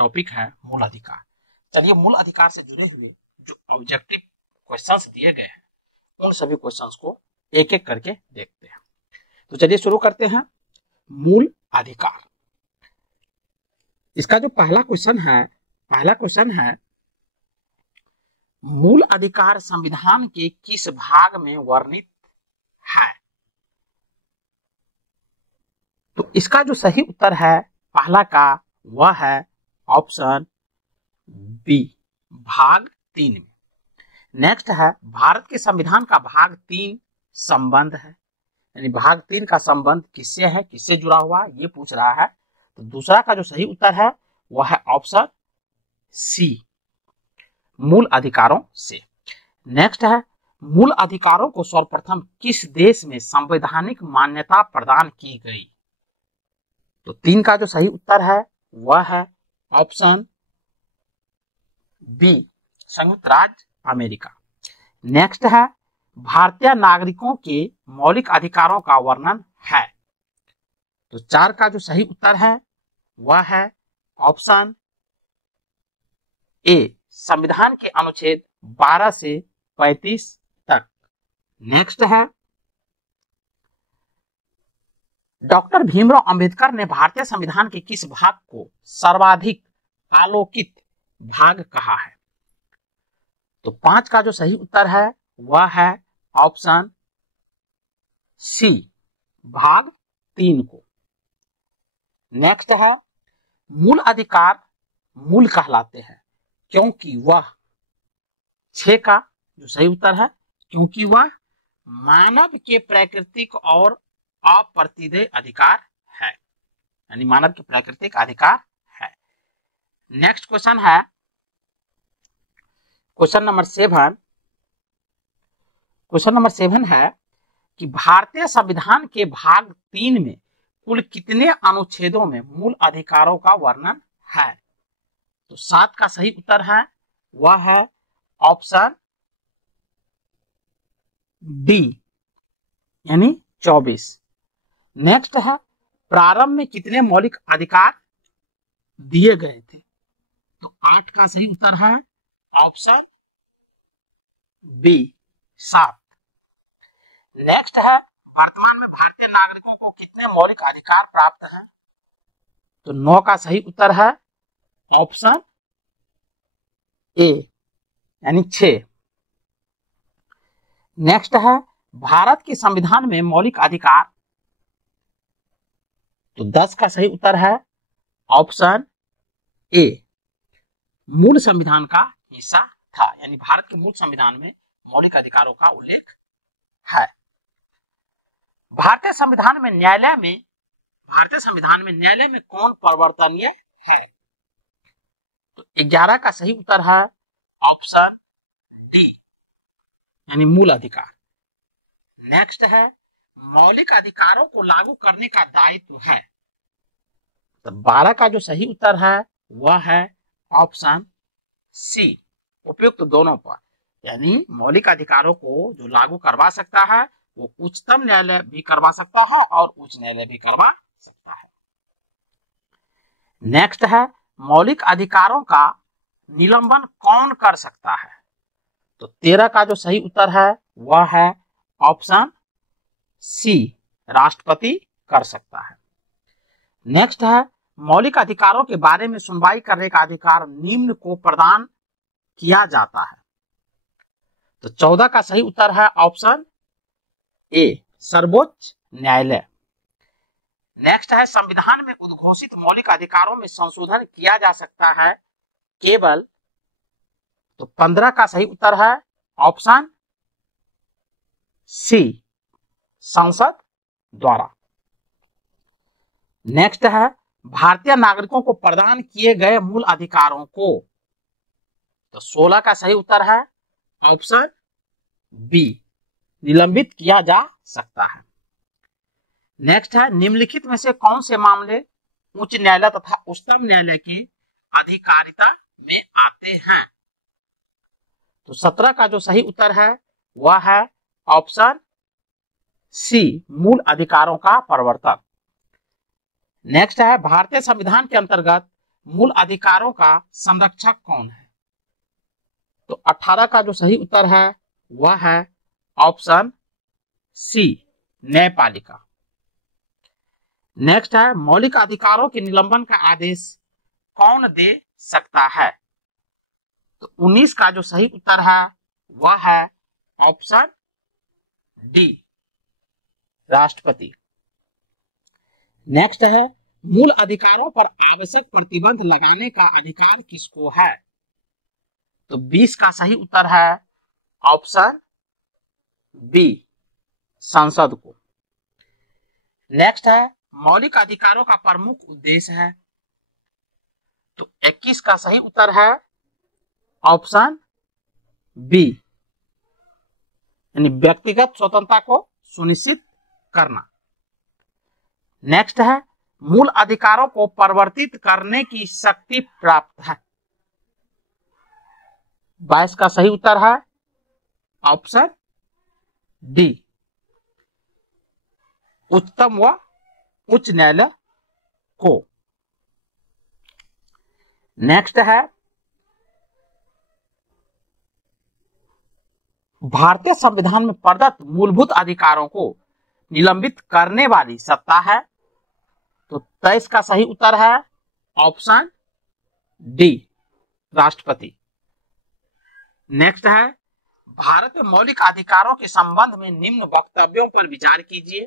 Topic है मूल अधिकार। चलिए मूल अधिकार से जुड़े हुए जो ऑब्जेक्टिव क्वेश्चंस दिए गए हैं उन सभी क्वेश्चंस को एक एक करके देखते हैं। तो चलिए शुरू करते हैं। मूल अधिकार, इसका जो पहला क्वेश्चन है मूल अधिकार संविधान के किस भाग में वर्णित है? तो इसका जो सही उत्तर है पहला का वह है ऑप्शन बी, भाग 3 में। नेक्स्ट है भारत के संविधान का भाग 3 संबंध है, यानी भाग 3 का संबंध किससे है, किससे जुड़ा हुआ ये पूछ रहा है। तो दूसरा का जो सही उत्तर है वह है ऑप्शन सी, मूल अधिकारों से। नेक्स्ट है मूल अधिकारों को सर्वप्रथम किस देश में संवैधानिक मान्यता प्रदान की गई? तो 3 का जो सही उत्तर है वह है ऑप्शन बी, संयुक्त राज्य अमेरिका। नेक्स्ट है भारतीय नागरिकों के मौलिक अधिकारों का वर्णन है। तो 4 का जो सही उत्तर है वह है ऑप्शन ए, संविधान के अनुच्छेद 12 से 35 तक। नेक्स्ट है डॉक्टर भीमराव अंबेडकर ने भारतीय संविधान के किस भाग को सर्वाधिक आलोकित भाग कहा है? तो 5 का जो सही उत्तर है वह है ऑप्शन सी, भाग 3 को। नेक्स्ट है मूल अधिकार मूल कहलाते हैं क्योंकि वह, 6 का जो सही उत्तर है क्योंकि वह मानव के प्राकृतिक और अप्रतिदेय अधिकार है, यानी मानव के प्राकृतिक अधिकार है। नेक्स्ट क्वेश्चन है क्वेश्चन नंबर 7। क्वेश्चन नंबर 7 है कि भारतीय संविधान के भाग 3 में कुल कितने अनुच्छेदों में मूल अधिकारों का वर्णन है? तो 7 का सही उत्तर है वह है ऑप्शन डी, यानी 24। नेक्स्ट है प्रारंभ में कितने मौलिक अधिकार दिए गए थे? तो 8 का सही उत्तर है ऑप्शन बी, 7। नेक्स्ट है वर्तमान में भारतीय नागरिकों को कितने मौलिक अधिकार प्राप्त हैं? तो 9 का सही उत्तर है ऑप्शन ए, यानी 6। नेक्स्ट है भारत के संविधान में मौलिक अधिकार, तो 10 का सही उत्तर है ऑप्शन ए, मूल संविधान का हिस्सा था, यानी भारत के मूल संविधान में मौलिक अधिकारों का उल्लेख है। भारतीय संविधान में न्यायालय में कौन परिवर्तनीय है? तो 11 का सही उत्तर है ऑप्शन डी, यानी मूल अधिकार। नेक्स्ट है मौलिक अधिकारों को लागू करने का दायित्व है। तो 12 का जो सही उत्तर है वह है ऑप्शन सी, उपयुक्त दोनों पर, यानी मौलिक अधिकारों को जो लागू करवा सकता है वो उच्चतम न्यायालय भी करवा सकता है और उच्च न्यायालय भी करवा सकता है। नेक्स्ट है मौलिक अधिकारों का निलंबन कौन कर सकता है? तो 13 का जो सही उत्तर है वह है ऑप्शन सी, राष्ट्रपति कर सकता है। नेक्स्ट है मौलिक अधिकारों के बारे में सुनवाई करने का अधिकार निम्न को प्रदान किया जाता है। तो 14 का सही उत्तर है ऑप्शन ए, सर्वोच्च न्यायालय। नेक्स्ट है संविधान में उद्घोषित मौलिक अधिकारों में संशोधन किया जा सकता है केवल, तो 15 का सही उत्तर है ऑप्शन सी, संसद द्वारा। नेक्स्ट है भारतीय नागरिकों को प्रदान किए गए मूल अधिकारों को, तो 16 का सही उत्तर है ऑप्शन बी, निलंबित किया जा सकता है। नेक्स्ट है निम्नलिखित में से कौन से मामले उच्च न्यायालय तथा उच्चतम न्यायालय की अधिकारिता में आते हैं? तो 17 का जो सही उत्तर है वह है ऑप्शन सी, मूल अधिकारों का प्रवर्तन। नेक्स्ट है भारतीय संविधान के अंतर्गत मूल अधिकारों का संरक्षक कौन है? तो 18 का जो सही उत्तर है वह है ऑप्शन सी, न्यायपालिका। नेक्स्ट है मौलिक अधिकारों के निलंबन का आदेश कौन दे सकता है? तो 19 का जो सही उत्तर है वह है ऑप्शन डी, राष्ट्रपति। नेक्स्ट है मूल अधिकारों पर आवश्यक प्रतिबंध लगाने का अधिकार किसको है? तो 20 का सही उत्तर है ऑप्शन बी, संसद को। नेक्स्ट है मौलिक अधिकारों का प्रमुख उद्देश्य है। तो 21 का सही उत्तर है ऑप्शन बी, यानी व्यक्तिगत स्वतंत्रता को सुनिश्चित करना। नेक्स्ट है मूल अधिकारों को परिवर्तित करने की शक्ति प्राप्त है। 22 का सही उत्तर है ऑप्शन डी, उच्चतम व उच्च न्यायालय को। नेक्स्ट है भारतीय संविधान में प्रदत्त मूलभूत अधिकारों को निलंबित करने वाली सत्ता है। तो 23 का सही उत्तर है ऑप्शन डी, राष्ट्रपति। नेक्स्ट है भारत में मौलिक अधिकारों के संबंध में निम्न वक्तव्यों पर विचार कीजिए।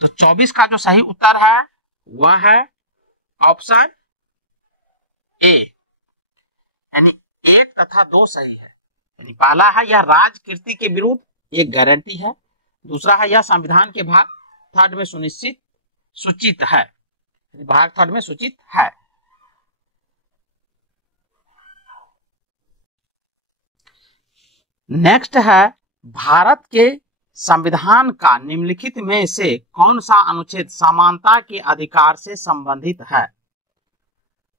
तो 24 का जो सही उत्तर है वह है ऑप्शन ए, यानी 1 तथा 2 सही है। यानी पहला है यह राजकीर्ति के विरुद्ध एक गारंटी है, दूसरा है यह संविधान के भाग 3 में सूचित है, भाग 3 में सूचित है। नेक्स्ट है भारत के संविधान का निम्नलिखित में से कौन सा अनुच्छेद समानता के अधिकार से संबंधित है?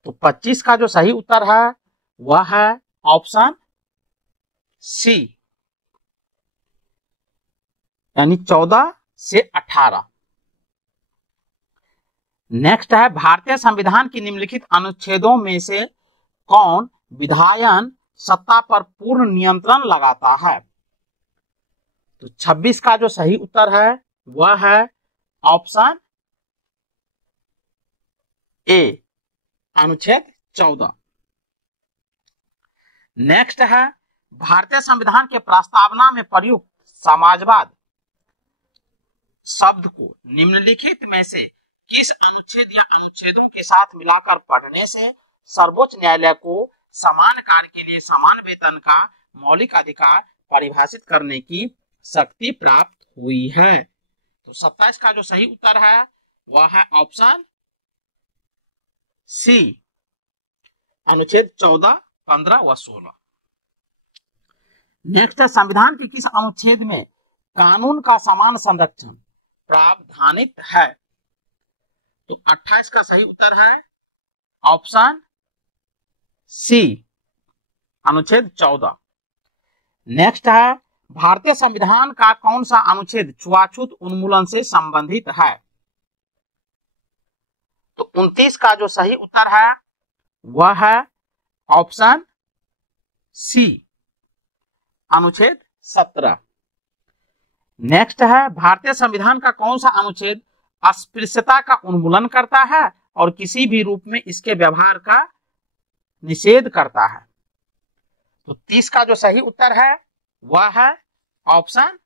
तो 25 का जो सही उत्तर है वह है ऑप्शन सी, यानी 14 से 18। नेक्स्ट है भारतीय संविधान की निम्नलिखित अनुच्छेदों में से कौन विधायन सत्ता पर पूर्ण नियंत्रण लगाता है? तो 26 का जो सही उत्तर है वह है ऑप्शन ए, अनुच्छेद 14। नेक्स्ट है भारतीय संविधान के प्रस्तावना में प्रयुक्त समाजवाद शब्द को निम्नलिखित में से किस अनुच्छेद या अनुच्छेदों के साथ मिलाकर पढ़ने से सर्वोच्च न्यायालय को समान कार्य के लिए समान वेतन का मौलिक अधिकार परिभाषित करने की शक्ति प्राप्त हुई है? तो 27 का जो सही उत्तर है वह है ऑप्शन सी, अनुच्छेद 14, 15 व 16। नेक्स्ट है संविधान के किस अनुच्छेद में कानून का समान संरक्षण प्रावधानित है? तो 28 का सही उत्तर है ऑप्शन सी, अनुच्छेद 14। नेक्स्ट है भारतीय संविधान का कौन सा अनुच्छेद छुआछूत उन्मूलन से संबंधित है? तो 29 का जो सही उत्तर है वह है ऑप्शन सी, अनुच्छेद 17। नेक्स्ट है भारतीय संविधान का कौन सा अनुच्छेद अस्पृश्यता का उन्मूलन करता है और किसी भी रूप में इसके व्यवहार का निषेध करता है? तो 30 का जो सही उत्तर है वह है ऑप्शन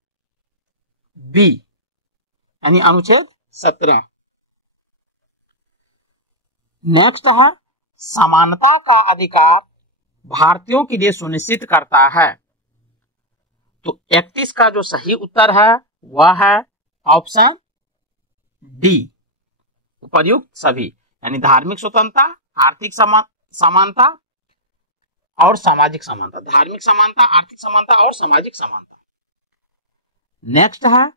बी, यानी अनुच्छेद 17। नेक्स्ट है समानता का अधिकार भारतीयों के लिए सुनिश्चित करता है। तो 31 का जो सही उत्तर है वह है ऑप्शन डी, उपर्युक्त सभी, यानी धार्मिक स्वतंत्रता, आर्थिक समानता और सामाजिक समानता। धार्मिक समानता, आर्थिक समानता और सामाजिक समानता। नेक्स्ट है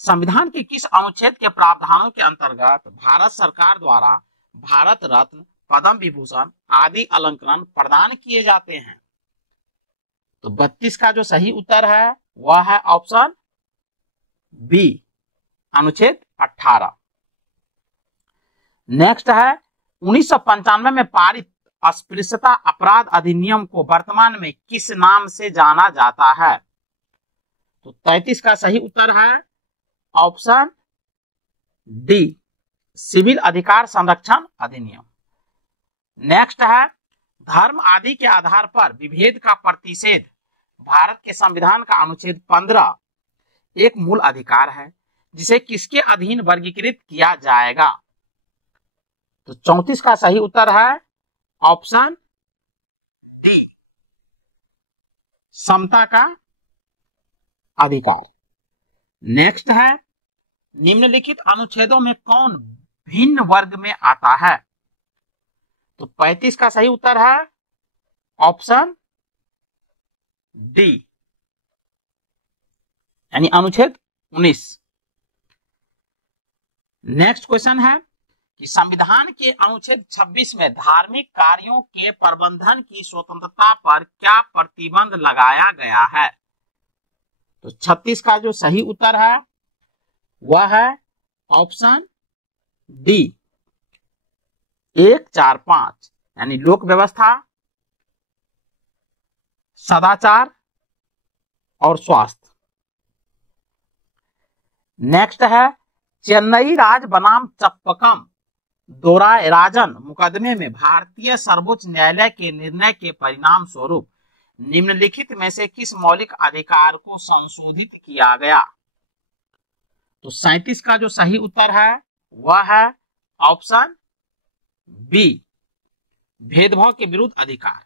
संविधान के किस अनुच्छेद के प्रावधानों के अंतर्गत भारत सरकार द्वारा भारत रत्न, पद्म विभूषण आदि अलंकरण प्रदान किए जाते हैं? तो 32 का जो सही उत्तर है वह है ऑप्शन बी, अनुच्छेद 18। नेक्स्ट है 1995 में पारित अस्पृश्यता अपराध अधिनियम को वर्तमान में किस नाम से जाना जाता है? तो 33 का सही उत्तर है ऑप्शन डी, सिविल अधिकार संरक्षण अधिनियम। नेक्स्ट है, धर्म आदि के आधार पर विभेद का प्रतिषेध भारत के संविधान का अनुच्छेद 15 एक मूल अधिकार है जिसे किसके अधीन वर्गीकृत किया जाएगा? तो 34 का सही उत्तर है ऑप्शन डी, समता का अधिकार। नेक्स्ट है, निम्नलिखित अनुच्छेदों में कौन भिन्न वर्ग में आता है? तो 35 का सही उत्तर है ऑप्शन डी, यानी अनुच्छेद 19। नेक्स्ट क्वेश्चन है कि संविधान के अनुच्छेद 26 में धार्मिक कार्यों के प्रबंधन की स्वतंत्रता पर क्या प्रतिबंध लगाया गया है? तो 36 का जो सही उत्तर है वह है ऑप्शन डी, 1, 4, 5, यानी लोक व्यवस्था, सदाचार और स्वास्थ्य। नेक्स्ट है, चेन्नई राज बनाम चप्पकम दोरायराजन मुकदमे में भारतीय सर्वोच्च न्यायालय के निर्णय के परिणाम स्वरूप निम्नलिखित में से किस मौलिक अधिकार को संशोधित किया गया? तो 37 का जो सही उत्तर है वह है ऑप्शन बी, भेदभाव के विरुद्ध अधिकार।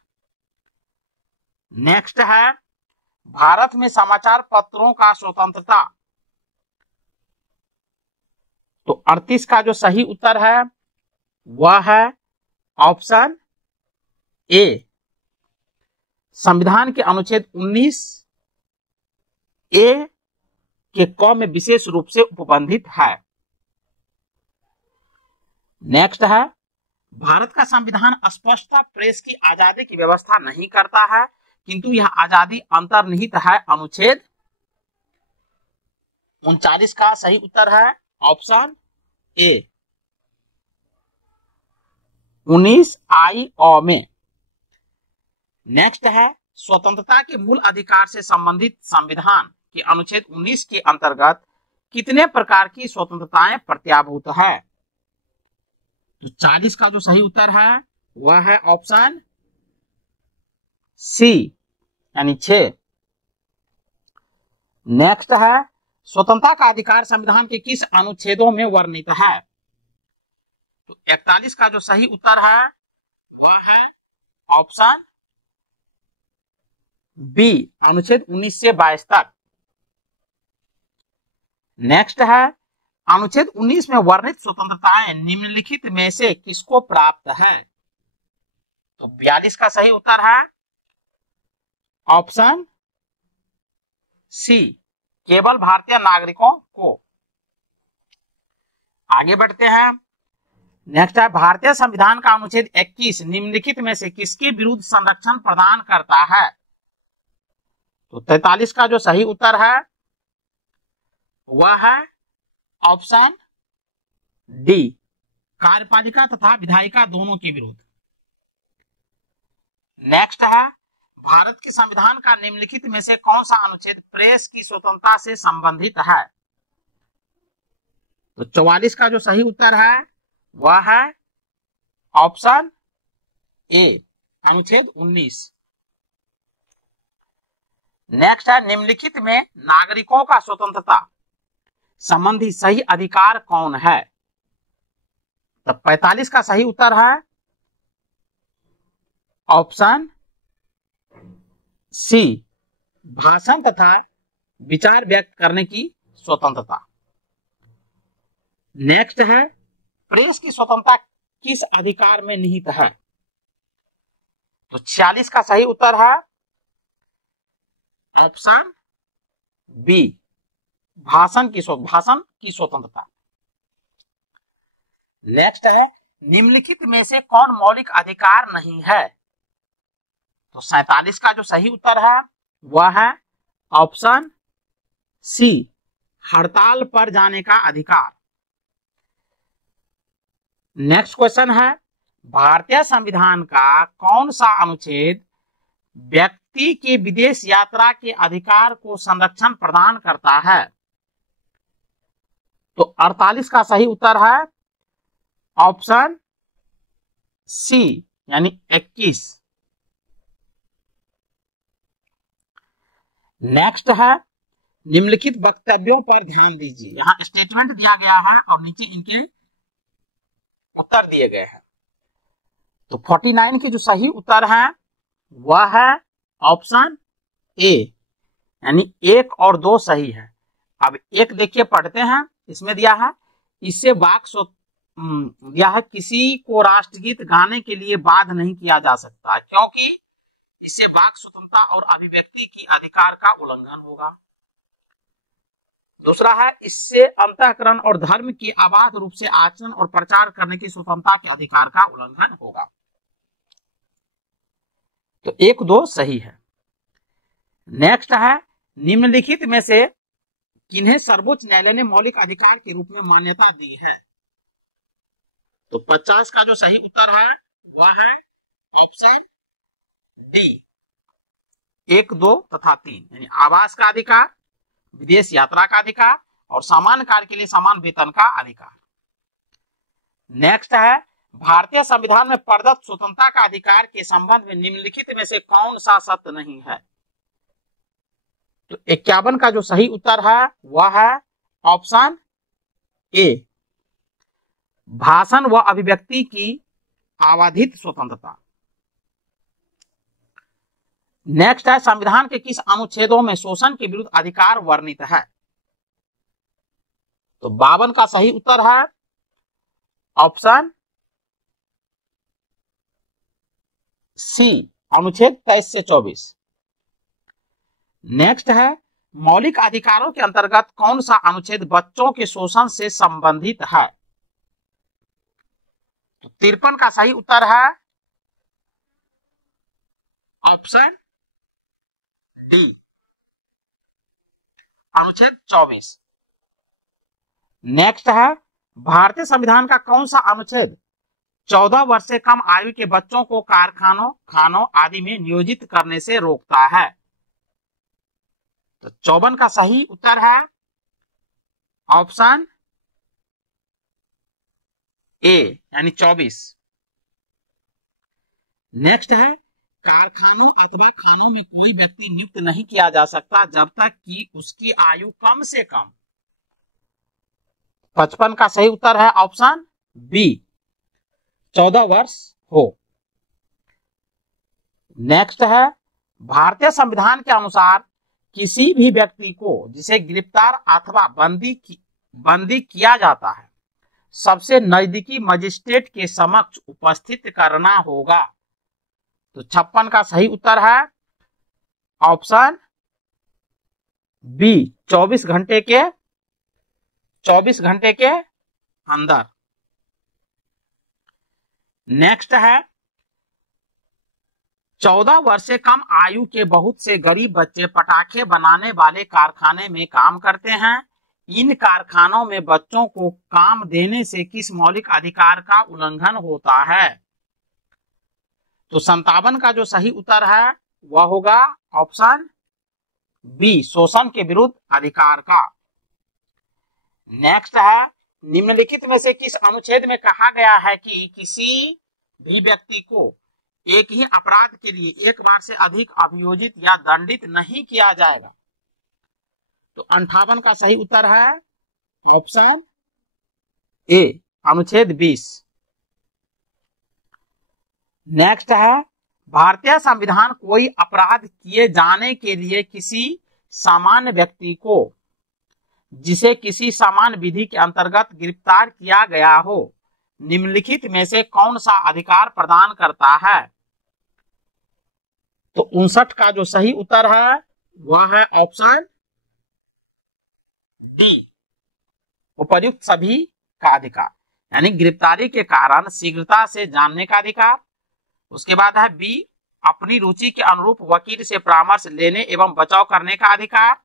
नेक्स्ट है, भारत में समाचार पत्रों का स्वतंत्रता। तो 38 का जो सही उत्तर है वह है ऑप्शन ए, संविधान के अनुच्छेद 19 ए के क में विशेष रूप से उपबंधित है। नेक्स्ट है, भारत का संविधान स्पष्टतः प्रेस की आजादी की व्यवस्था नहीं करता है, किंतु यह आजादी अंतर्निहित है अनुच्छेद 39 का सही उत्तर है ऑप्शन ए, 19 आई अ में। नेक्स्ट है, स्वतंत्रता के मूल अधिकार से संबंधित संविधान के अनुच्छेद 19 के अंतर्गत कितने प्रकार की स्वतंत्रताएं प्रत्याभूत है? तो 40 का जो सही उत्तर है वह है ऑप्शन सी, यानी 6। नेक्स्ट है, स्वतंत्रता का अधिकार संविधान के किस अनुच्छेदों में वर्णित है? तो 41 का जो सही उत्तर है वह है ऑप्शन बी, अनुच्छेद 19 से 22 तक। नेक्स्ट है, अनुच्छेद 19 में वर्णित स्वतंत्रताएं निम्नलिखित में से किसको प्राप्त है? तो 42 का सही उत्तर है ऑप्शन सी, केवल भारतीय नागरिकों को। आगे बढ़ते हैं। नेक्स्ट है, भारतीय संविधान का अनुच्छेद 21 निम्नलिखित में से किसके विरुद्ध संरक्षण प्रदान करता है? तो 43 का जो सही उत्तर है वह है ऑप्शन डी, कार्यपालिका तथा विधायिका दोनों के विरुद्ध। नेक्स्ट है, भारत के संविधान का निम्नलिखित में से कौन सा अनुच्छेद प्रेस की स्वतंत्रता से संबंधित है? तो 44 का जो सही उत्तर है वह है ऑप्शन ए, अनुच्छेद 19। नेक्स्ट है, निम्नलिखित में नागरिकों का स्वतंत्रता संबंधी सही अधिकार कौन है? तो 45 का सही उत्तर है ऑप्शन सी, भाषण तथा विचार व्यक्त करने की स्वतंत्रता। नेक्स्ट है, प्रेस की स्वतंत्रता किस अधिकार में निहित है? तो 46 का सही उत्तर है ऑप्शन बी, भाषण की स्वतंत्रता। नेक्स्ट है, निम्नलिखित में से कौन मौलिक अधिकार नहीं है? तो 47 का जो सही उत्तर है वह है ऑप्शन सी, हड़ताल पर जाने का अधिकार। नेक्स्ट क्वेश्चन है, भारतीय संविधान का कौन सा अनुच्छेद व्यक्ति के विदेश यात्रा के अधिकार को संरक्षण प्रदान करता है? तो 48 का सही उत्तर है ऑप्शन सी यानी 21। नेक्स्ट है निम्नलिखित वक्तव्यों पर ध्यान दीजिए। यहां स्टेटमेंट दिया गया है और नीचे इनके उत्तर दिए गए हैं। तो 49 के जो सही उत्तर है वह है ऑप्शन ए यानी 1 और 2 सही है। अब एक देखिए पढ़ते हैं, इसमें दिया है इससे वाक दिया है किसी को राष्ट्रगीत गाने के लिए बाध्य नहीं किया जा सकता क्योंकि इससे वाक स्वतंत्रता और अभिव्यक्ति की अधिकार का उल्लंघन होगा। दूसरा है इससे अंतःकरण और धर्म की अबाध रूप से आचरण और प्रचार करने की स्वतंत्रता के अधिकार का उल्लंघन होगा। तो 1, 2 सही है। नेक्स्ट है निम्नलिखित में से किन्हें सर्वोच्च न्यायालय ने मौलिक अधिकार के रूप में मान्यता दी है? तो 50 का जो सही उत्तर है वह है ऑप्शन डी 1, 2 तथा 3 यानी आवास का अधिकार, विदेश यात्रा का अधिकार और सामान्य कार्य के लिए समान वेतन का अधिकार। नेक्स्ट है भारतीय संविधान में प्रदत्त स्वतंत्रता का अधिकार के संबंध में निम्नलिखित में से कौन सा सत्य नहीं है? तो 51 का जो सही उत्तर है वह है ऑप्शन ए भाषण व अभिव्यक्ति की अबाधित स्वतंत्रता। नेक्स्ट है संविधान के किस अनुच्छेदों में शोषण के विरुद्ध अधिकार वर्णित है? तो 52 का सही उत्तर है ऑप्शन सी अनुच्छेद 23 से 24। नेक्स्ट है मौलिक अधिकारों के अंतर्गत कौन सा अनुच्छेद बच्चों के शोषण से संबंधित है? तो 53 का सही उत्तर है ऑप्शन डी अनुच्छेद 24। नेक्स्ट है भारतीय संविधान का कौन सा अनुच्छेद 14 वर्ष से कम आयु के बच्चों को कारखानों, खानों आदि में नियोजित करने से रोकता है? तो 54 का सही उत्तर है ऑप्शन ए यानी 24। नेक्स्ट है कारखानों अथवा खानों में कोई व्यक्ति नियुक्त नहीं किया जा सकता जब तक कि उसकी आयु कम से कम 55 का सही उत्तर है ऑप्शन बी 14 वर्ष हो। नेक्स्ट है भारतीय संविधान के अनुसार किसी भी व्यक्ति को जिसे गिरफ्तार अथवा बंदी किया जाता है सबसे नजदीकी मजिस्ट्रेट के समक्ष उपस्थित करना होगा। तो 56 का सही उत्तर है ऑप्शन बी 24 घंटे के अंदर। नेक्स्ट है 14 वर्ष से कम आयु के बहुत से गरीब बच्चे पटाखे बनाने वाले कारखाने में काम करते हैं। इन कारखानों में बच्चों को काम देने से किस मौलिक अधिकार का उल्लंघन होता है? तो 57 का जो सही उत्तर है वह होगा ऑप्शन बी शोषण के विरुद्ध अधिकार का। नेक्स्ट है निम्नलिखित में से किस अनुच्छेद में कहा गया है कि किसी भी व्यक्ति को एक ही अपराध के लिए एक बार से अधिक अभियोजित या दंडित नहीं किया जाएगा? तो 58 का सही उत्तर है ऑप्शन ए अनुच्छेद 20। नेक्स्ट है भारतीय संविधान कोई अपराध किए जाने के लिए किसी सामान्य व्यक्ति को जिसे किसी सामान्य विधि के अंतर्गत गिरफ्तार किया गया हो निम्नलिखित में से कौन सा अधिकार प्रदान करता है? तो 59 का जो सही उत्तर है वह है ऑप्शन डी उपर्युक्त सभी का अधिकार यानी गिरफ्तारी के कारण शीघ्रता से जानने का अधिकार। उसके बाद है बी अपनी रुचि के अनुरूप वकील से परामर्श लेने एवं बचाव करने का अधिकार।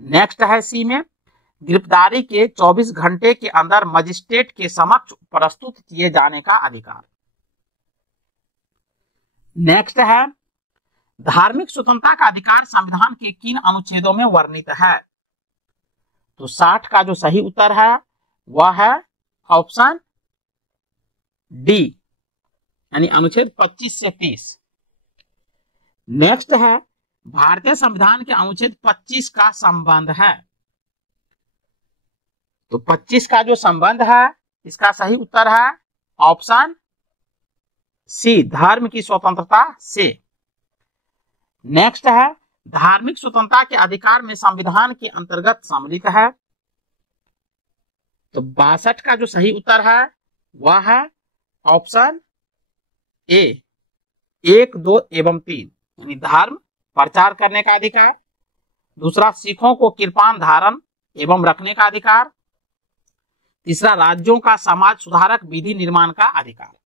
नेक्स्ट है सी में गिरफ्तारी के 24 घंटे के अंदर मजिस्ट्रेट के समक्ष प्रस्तुत किए जाने का अधिकार। नेक्स्ट है धार्मिक स्वतंत्रता का अधिकार संविधान के किन अनुच्छेदों में वर्णित है? तो 60 का जो सही उत्तर है वह है ऑप्शन डी, यानी अनुच्छेद 25 से 30। नेक्स्ट है भारतीय संविधान के अनुच्छेद 25 का संबंध है। तो 25 का जो संबंध है इसका सही उत्तर है ऑप्शन सी, धर्म की स्वतंत्रता से। नेक्स्ट है धार्मिक स्वतंत्रता के अधिकार में संविधान के अंतर्गत सम्मिलित है। तो 62 का जो सही उत्तर है वह है ऑप्शन ए, 1, 2 एवं 3, यानी धर्म प्रचार करने का अधिकार। दूसरा, सिखों को कृपाण धारण एवं रखने का अधिकार। तीसरा, राज्यों का समाज सुधारक विधि निर्माण का अधिकार।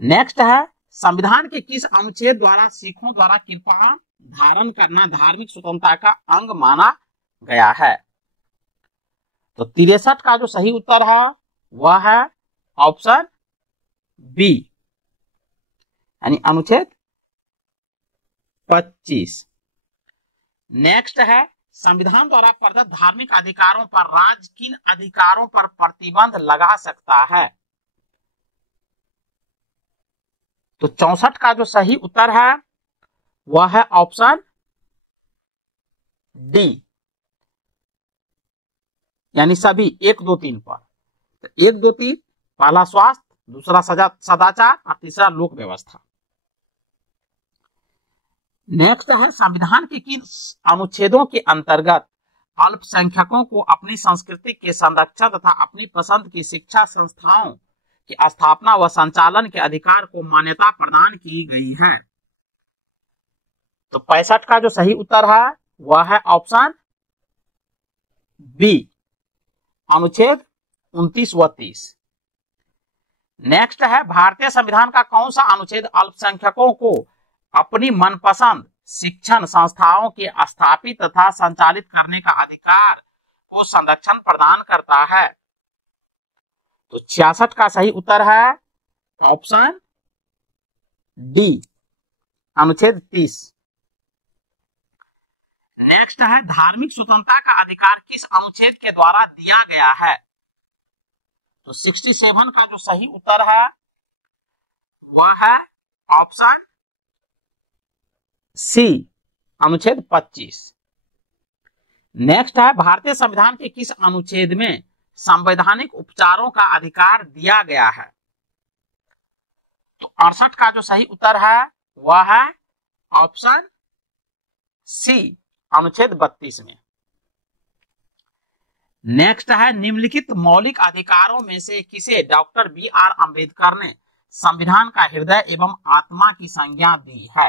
नेक्स्ट है संविधान के किस अनुच्छेद द्वारा सिखों द्वारा कृपाण धारण करना धार्मिक स्वतंत्रता का अंग माना गया है? तो 63 का जो सही उत्तर है वह है ऑप्शन बी, यानी अनुच्छेद 25। नेक्स्ट है संविधान द्वारा प्रदत्त धार्मिक अधिकारों पर राज्य किन अधिकारों पर प्रतिबंध लगा सकता है? तो 64 का जो सही उत्तर है वह है ऑप्शन डी, यानी सभी 1, 2, 3 पर। तो 1, 2, 3, पहला स्वास्थ्य, दूसरा सदाचार और तीसरा लोक व्यवस्था। नेक्स्ट है संविधान के किन अनुच्छेदों के अंतर्गत अल्पसंख्यकों को अपनी संस्कृति के संरक्षण तथा अपनी पसंद की शिक्षा संस्थाओं की स्थापना व संचालन के अधिकार को मान्यता प्रदान की गई है? तो 65 का जो सही उत्तर है वह है ऑप्शन बी, अनुच्छेद 29 व 30। नेक्स्ट है भारतीय संविधान का कौन सा अनुच्छेद अल्पसंख्यकों को अपनी मनपसंद शिक्षण संस्थाओं के स्थापित तथा संचालित करने का अधिकार को संरक्षण प्रदान करता है? तो 66 का सही उत्तर है ऑप्शन डी, अनुच्छेद 30। नेक्स्ट है धार्मिक स्वतंत्रता का अधिकार किस अनुच्छेद के द्वारा दिया गया है? तो 67 का जो सही उत्तर है वह है ऑप्शन सी, अनुच्छेद 25। नेक्स्ट है भारतीय संविधान के किस अनुच्छेद में संवैधानिक उपचारों का अधिकार दिया गया है? तो 68 का जो सही उत्तर है वह है ऑप्शन सी, अनुच्छेद 32 में। नेक्स्ट है निम्नलिखित मौलिक अधिकारों में से किसे डॉक्टर बी.आर. अंबेडकर ने संविधान का हृदय एवं आत्मा की संज्ञा दी है?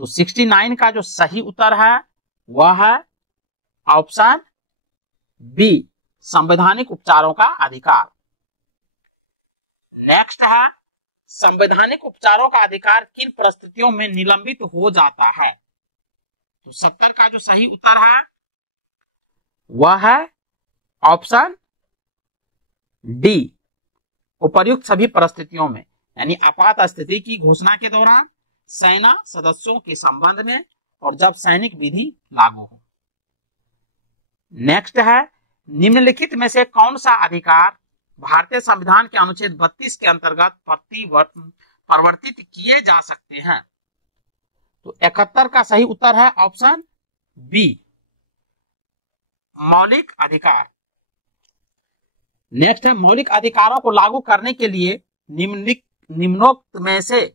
तो 69 का जो सही उत्तर है वह है ऑप्शन बी, संवैधानिक उपचारों का अधिकार। नेक्स्ट है संवैधानिक उपचारों का अधिकार किन परिस्थितियों में निलंबित हो जाता है? तो 70 का जो सही उत्तर है वह है ऑप्शन डी, उपर्युक्त सभी परिस्थितियों में, यानी आपात स्थिति की घोषणा के दौरान, सेना सदस्यों के संबंध में और जब सैनिक विधि लागू हो। नेक्स्ट है निम्नलिखित में से कौन सा अधिकार भारतीय संविधान के अनुच्छेद 32 के अंतर्गत परिवर्तित किए जा सकते हैं? तो 71 का सही उत्तर है ऑप्शन बी, मौलिक अधिकार। नेक्स्ट है मौलिक अधिकारों को लागू करने के लिए निम्नोक्त में से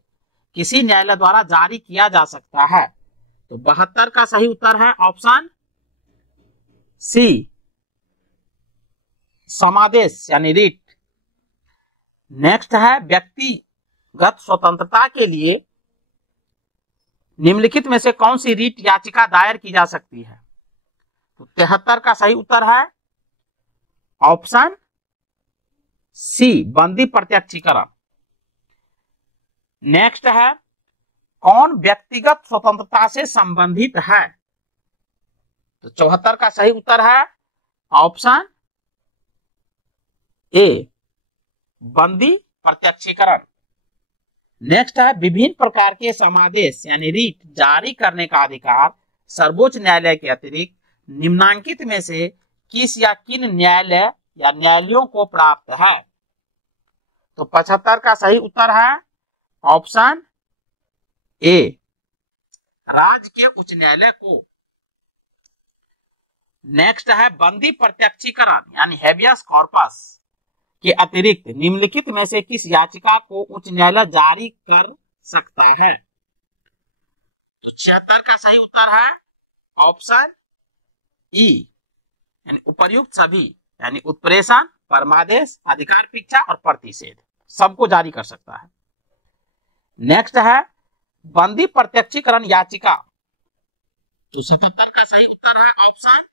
किसी न्यायालय द्वारा जारी किया जा सकता है? तो 72 का सही उत्तर है ऑप्शन सी, समादेश यानी रिट। नेक्स्ट है व्यक्तिगत स्वतंत्रता के लिए निम्नलिखित में से कौन सी रिट याचिका दायर की जा सकती है? तो 73 का सही उत्तर है ऑप्शन सी, बंदी प्रत्यक्षीकरण। नेक्स्ट है कौन व्यक्तिगत स्वतंत्रता से संबंधित है? तो 74 का सही उत्तर है ऑप्शन ए, बंदी प्रत्यक्षीकरण। नेक्स्ट है विभिन्न प्रकार के समादेश यानी रीट जारी करने का अधिकार सर्वोच्च न्यायालय के अतिरिक्त निम्नांकित में से किस या किन न्यायालय या न्यायालयों को प्राप्त है? तो 75 का सही उत्तर है ऑप्शन ए, राज्य के उच्च न्यायालय को। नेक्स्ट है बंदी प्रत्यक्षीकरण यानी हेबियस कॉर्पस के अतिरिक्त निम्नलिखित में से किस याचिका को उच्च न्यायालय जारी कर सकता है? तो 76 का सही उत्तर है ऑप्शन ई यानी उपर्युक्त सभी यानी उत्प्रेषण, परमादेश, अधिकार परीक्षा और प्रतिषेध सबको जारी कर सकता है। नेक्स्ट है बंदी प्रत्यक्षीकरण याचिका। तो 77 का सही उत्तर है ऑप्शन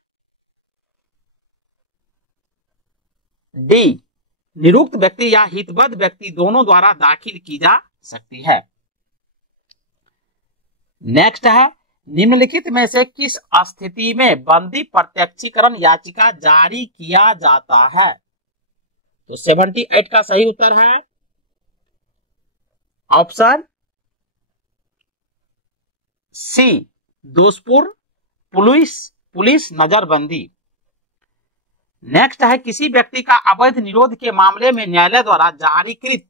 डी, निरुक्त व्यक्ति या हितबद्ध व्यक्ति दोनों द्वारा दाखिल की जा सकती है। नेक्स्ट है निम्नलिखित में से किस स्थिति में बंदी प्रत्यक्षीकरण याचिका जारी किया जाता है? तो 78 का सही उत्तर है ऑप्शन सी, दोषपूर्ण पुलिस नजरबंदी। नेक्स्ट है किसी व्यक्ति का अवैध निरोध के मामले में न्यायालय द्वारा जारीकृत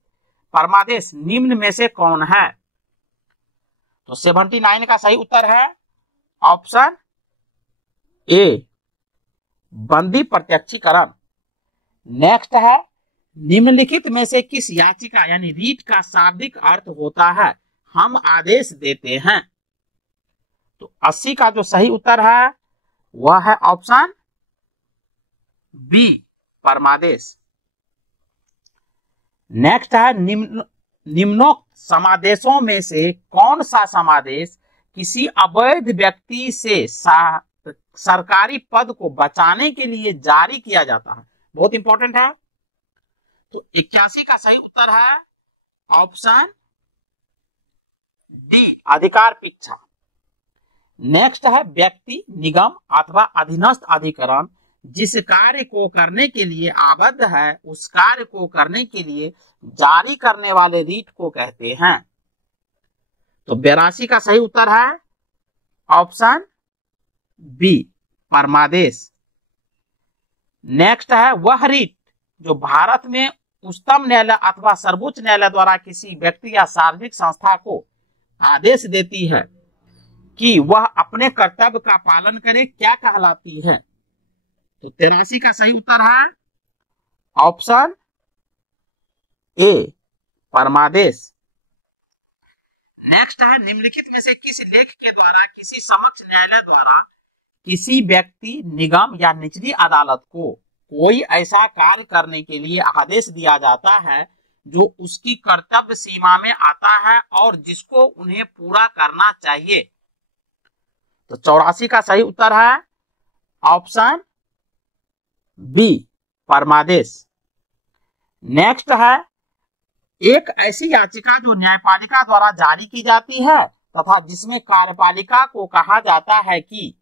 परमादेश निम्न में से कौन है? तो 79 का सही उत्तर है ऑप्शन ए, बंदी प्रत्यक्षीकरण। नेक्स्ट है निम्नलिखित में से किस याचिका यानी रीट का शाब्दिक अर्थ होता है हम आदेश देते हैं? तो 80 का जो सही उत्तर है वह है ऑप्शन बी, परमादेश। नेक्स्ट है निम्नोक्त समादेशों में से कौन सा समादेश किसी अवैध व्यक्ति से सरकारी पद को बचाने के लिए जारी किया जाता है? बहुत इंपॉर्टेंट है। तो 81 का सही उत्तर है ऑप्शन डी, अधिकार परीक्षा। नेक्स्ट है व्यक्ति, निगम अथवा अधीनस्थ अधिकरण जिस कार्य को करने के लिए आबद्ध है उस कार्य को करने के लिए जारी करने वाले रीट को कहते हैं। तो 82 का सही उत्तर है ऑप्शन बी, परमादेश। नेक्स्ट है वह रीट जो भारत में उच्चतम न्यायालय अथवा सर्वोच्च न्यायालय द्वारा किसी व्यक्ति या सार्वजनिक संस्था को आदेश देती है कि वह अपने कर्तव्य का पालन करे, क्या कहलाती है? तो 83 का सही उत्तर है ऑप्शन ए, परमादेश। नेक्स्ट है निम्नलिखित में से किस लेख के द्वारा किसी समक्ष न्यायालय द्वारा किसी व्यक्ति, निगम या निचली अदालत को कोई ऐसा कार्य करने के लिए आदेश दिया जाता है जो उसकी कर्तव्य सीमा में आता है और जिसको उन्हें पूरा करना चाहिए? तो 84 का सही उत्तर है ऑप्शन बी, परमादेश। नेक्स्ट है एक ऐसी याचिका जो न्यायपालिका द्वारा जारी की जाती है तथा जिसमें कार्यपालिका को कहा जाता है कि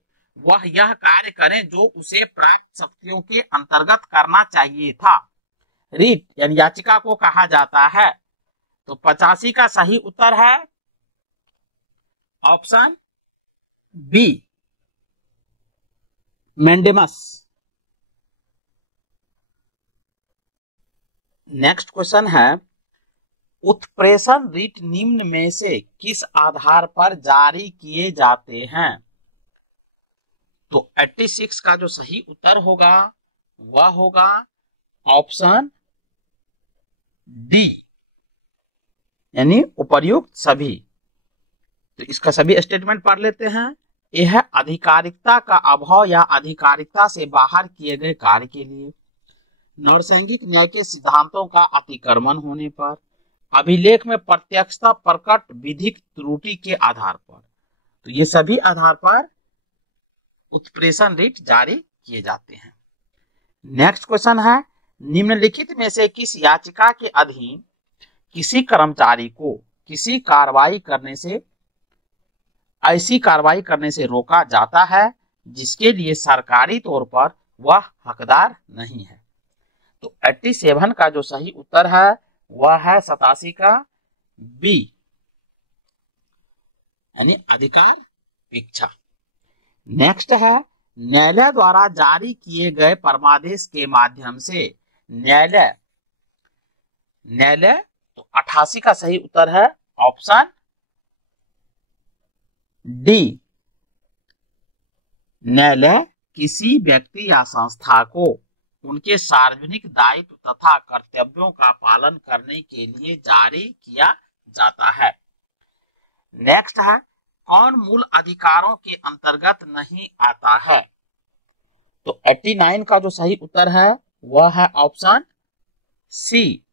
वह यह कार्य करे जो उसे प्राप्त शक्तियों के अंतर्गत करना चाहिए था, रीट यानी याचिका को कहा जाता है। तो 85 का सही उत्तर है option B, mandamus. Next question है उत्प्रेषण रीट निम्न में से किस आधार पर जारी किए जाते हैं? तो 86 का जो सही उत्तर होगा वह होगा ऑप्शन डी, यानी उपर्युक्त सभी। तो इसका सभी स्टेटमेंट पढ़ लेते हैं। यह अधिकारिकता का अभाव या अधिकारिकता से बाहर किए गए कार्य के लिए, नौसैंगिक न्याय के सिद्धांतों का अतिक्रमण होने पर, अभिलेख में प्रत्यक्षता प्रकट विधिक त्रुटि के आधार पर। तो ये सभी आधार पर उत्प्रेषण रीट जारी किए जाते हैं। नेक्स्ट क्वेश्चन है निम्नलिखित में से किस याचिका के अधीन किसी कर्मचारी को किसी कार्रवाई करने से ऐसी कार्रवाई करने से रोका जाता है जिसके लिए सरकारी तौर पर वह हकदार नहीं है? तो 87 का जो सही उत्तर है वह है 87 का बी यानी अधिकारेक्षा। नेक्स्ट है न्यायालय द्वारा जारी किए गए परमादेश के माध्यम से न्यायालय तो 88 का सही उत्तर है ऑप्शन डी। न्यायालय किसी व्यक्ति या संस्था को उनके सार्वजनिक दायित्व तथा कर्तव्यों का पालन करने के लिए जारी किया जाता है। नेक्स्ट है कौन मूल अधिकारों के अंतर्गत नहीं आता है? तो 89 का जो सही उत्तर है वह है ऑप्शन सी,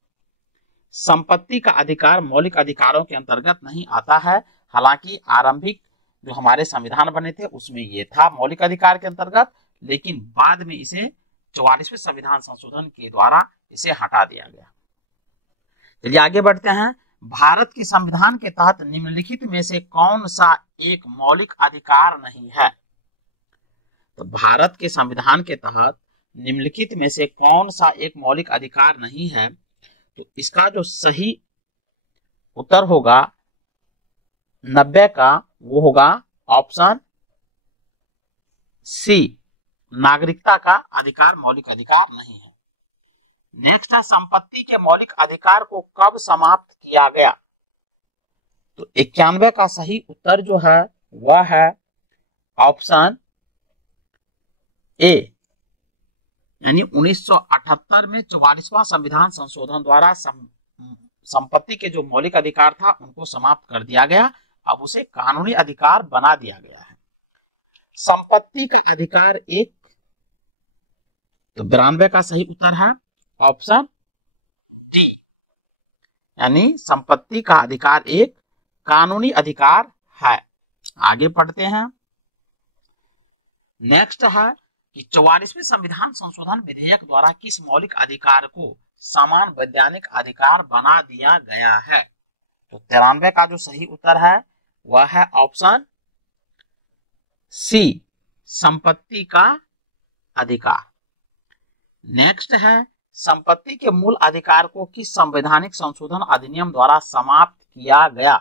संपत्ति का अधिकार मौलिक अधिकारों के अंतर्गत नहीं आता है। हालांकि आरंभिक जो हमारे संविधान बने थे उसमें ये था मौलिक अधिकार के अंतर्गत, लेकिन बाद में इसे 44वें संविधान संशोधन के द्वारा इसे हटा दिया गया। चलिए आगे बढ़ते हैं। भारत के संविधान के तहत निम्नलिखित में से कौन सा एक मौलिक अधिकार नहीं है? तो भारत के संविधान के तहत निम्नलिखित में से कौन सा एक मौलिक अधिकार नहीं है? तो इसका जो सही उत्तर होगा 90 का, वो होगा ऑप्शन सी, नागरिकता का अधिकार मौलिक अधिकार नहीं है। नेक्स्ट है संपत्ति के मौलिक अधिकार को कब समाप्त किया गया? तो 91 का सही उत्तर जो है वह है ऑप्शन ए, यानी 1978 में 44वां संविधान संशोधन द्वारा संपत्ति के जो मौलिक अधिकार था उनको समाप्त कर दिया गया, अब उसे कानूनी अधिकार बना दिया गया है। संपत्ति का अधिकार एक, तो 92 का सही उत्तर है ऑप्शन डी, यानी संपत्ति का अधिकार एक कानूनी अधिकार है। आगे पढ़ते हैं। नेक्स्ट है कि 44वें संविधान संशोधन विधेयक द्वारा किस मौलिक अधिकार को समान वैधानिक अधिकार बना दिया गया है? तो 93 का जो सही उत्तर है वह है ऑप्शन सी, संपत्ति का अधिकार। नेक्स्ट है संपत्ति के मूल अधिकार को किस संवैधानिक संशोधन अधिनियम द्वारा समाप्त किया गया?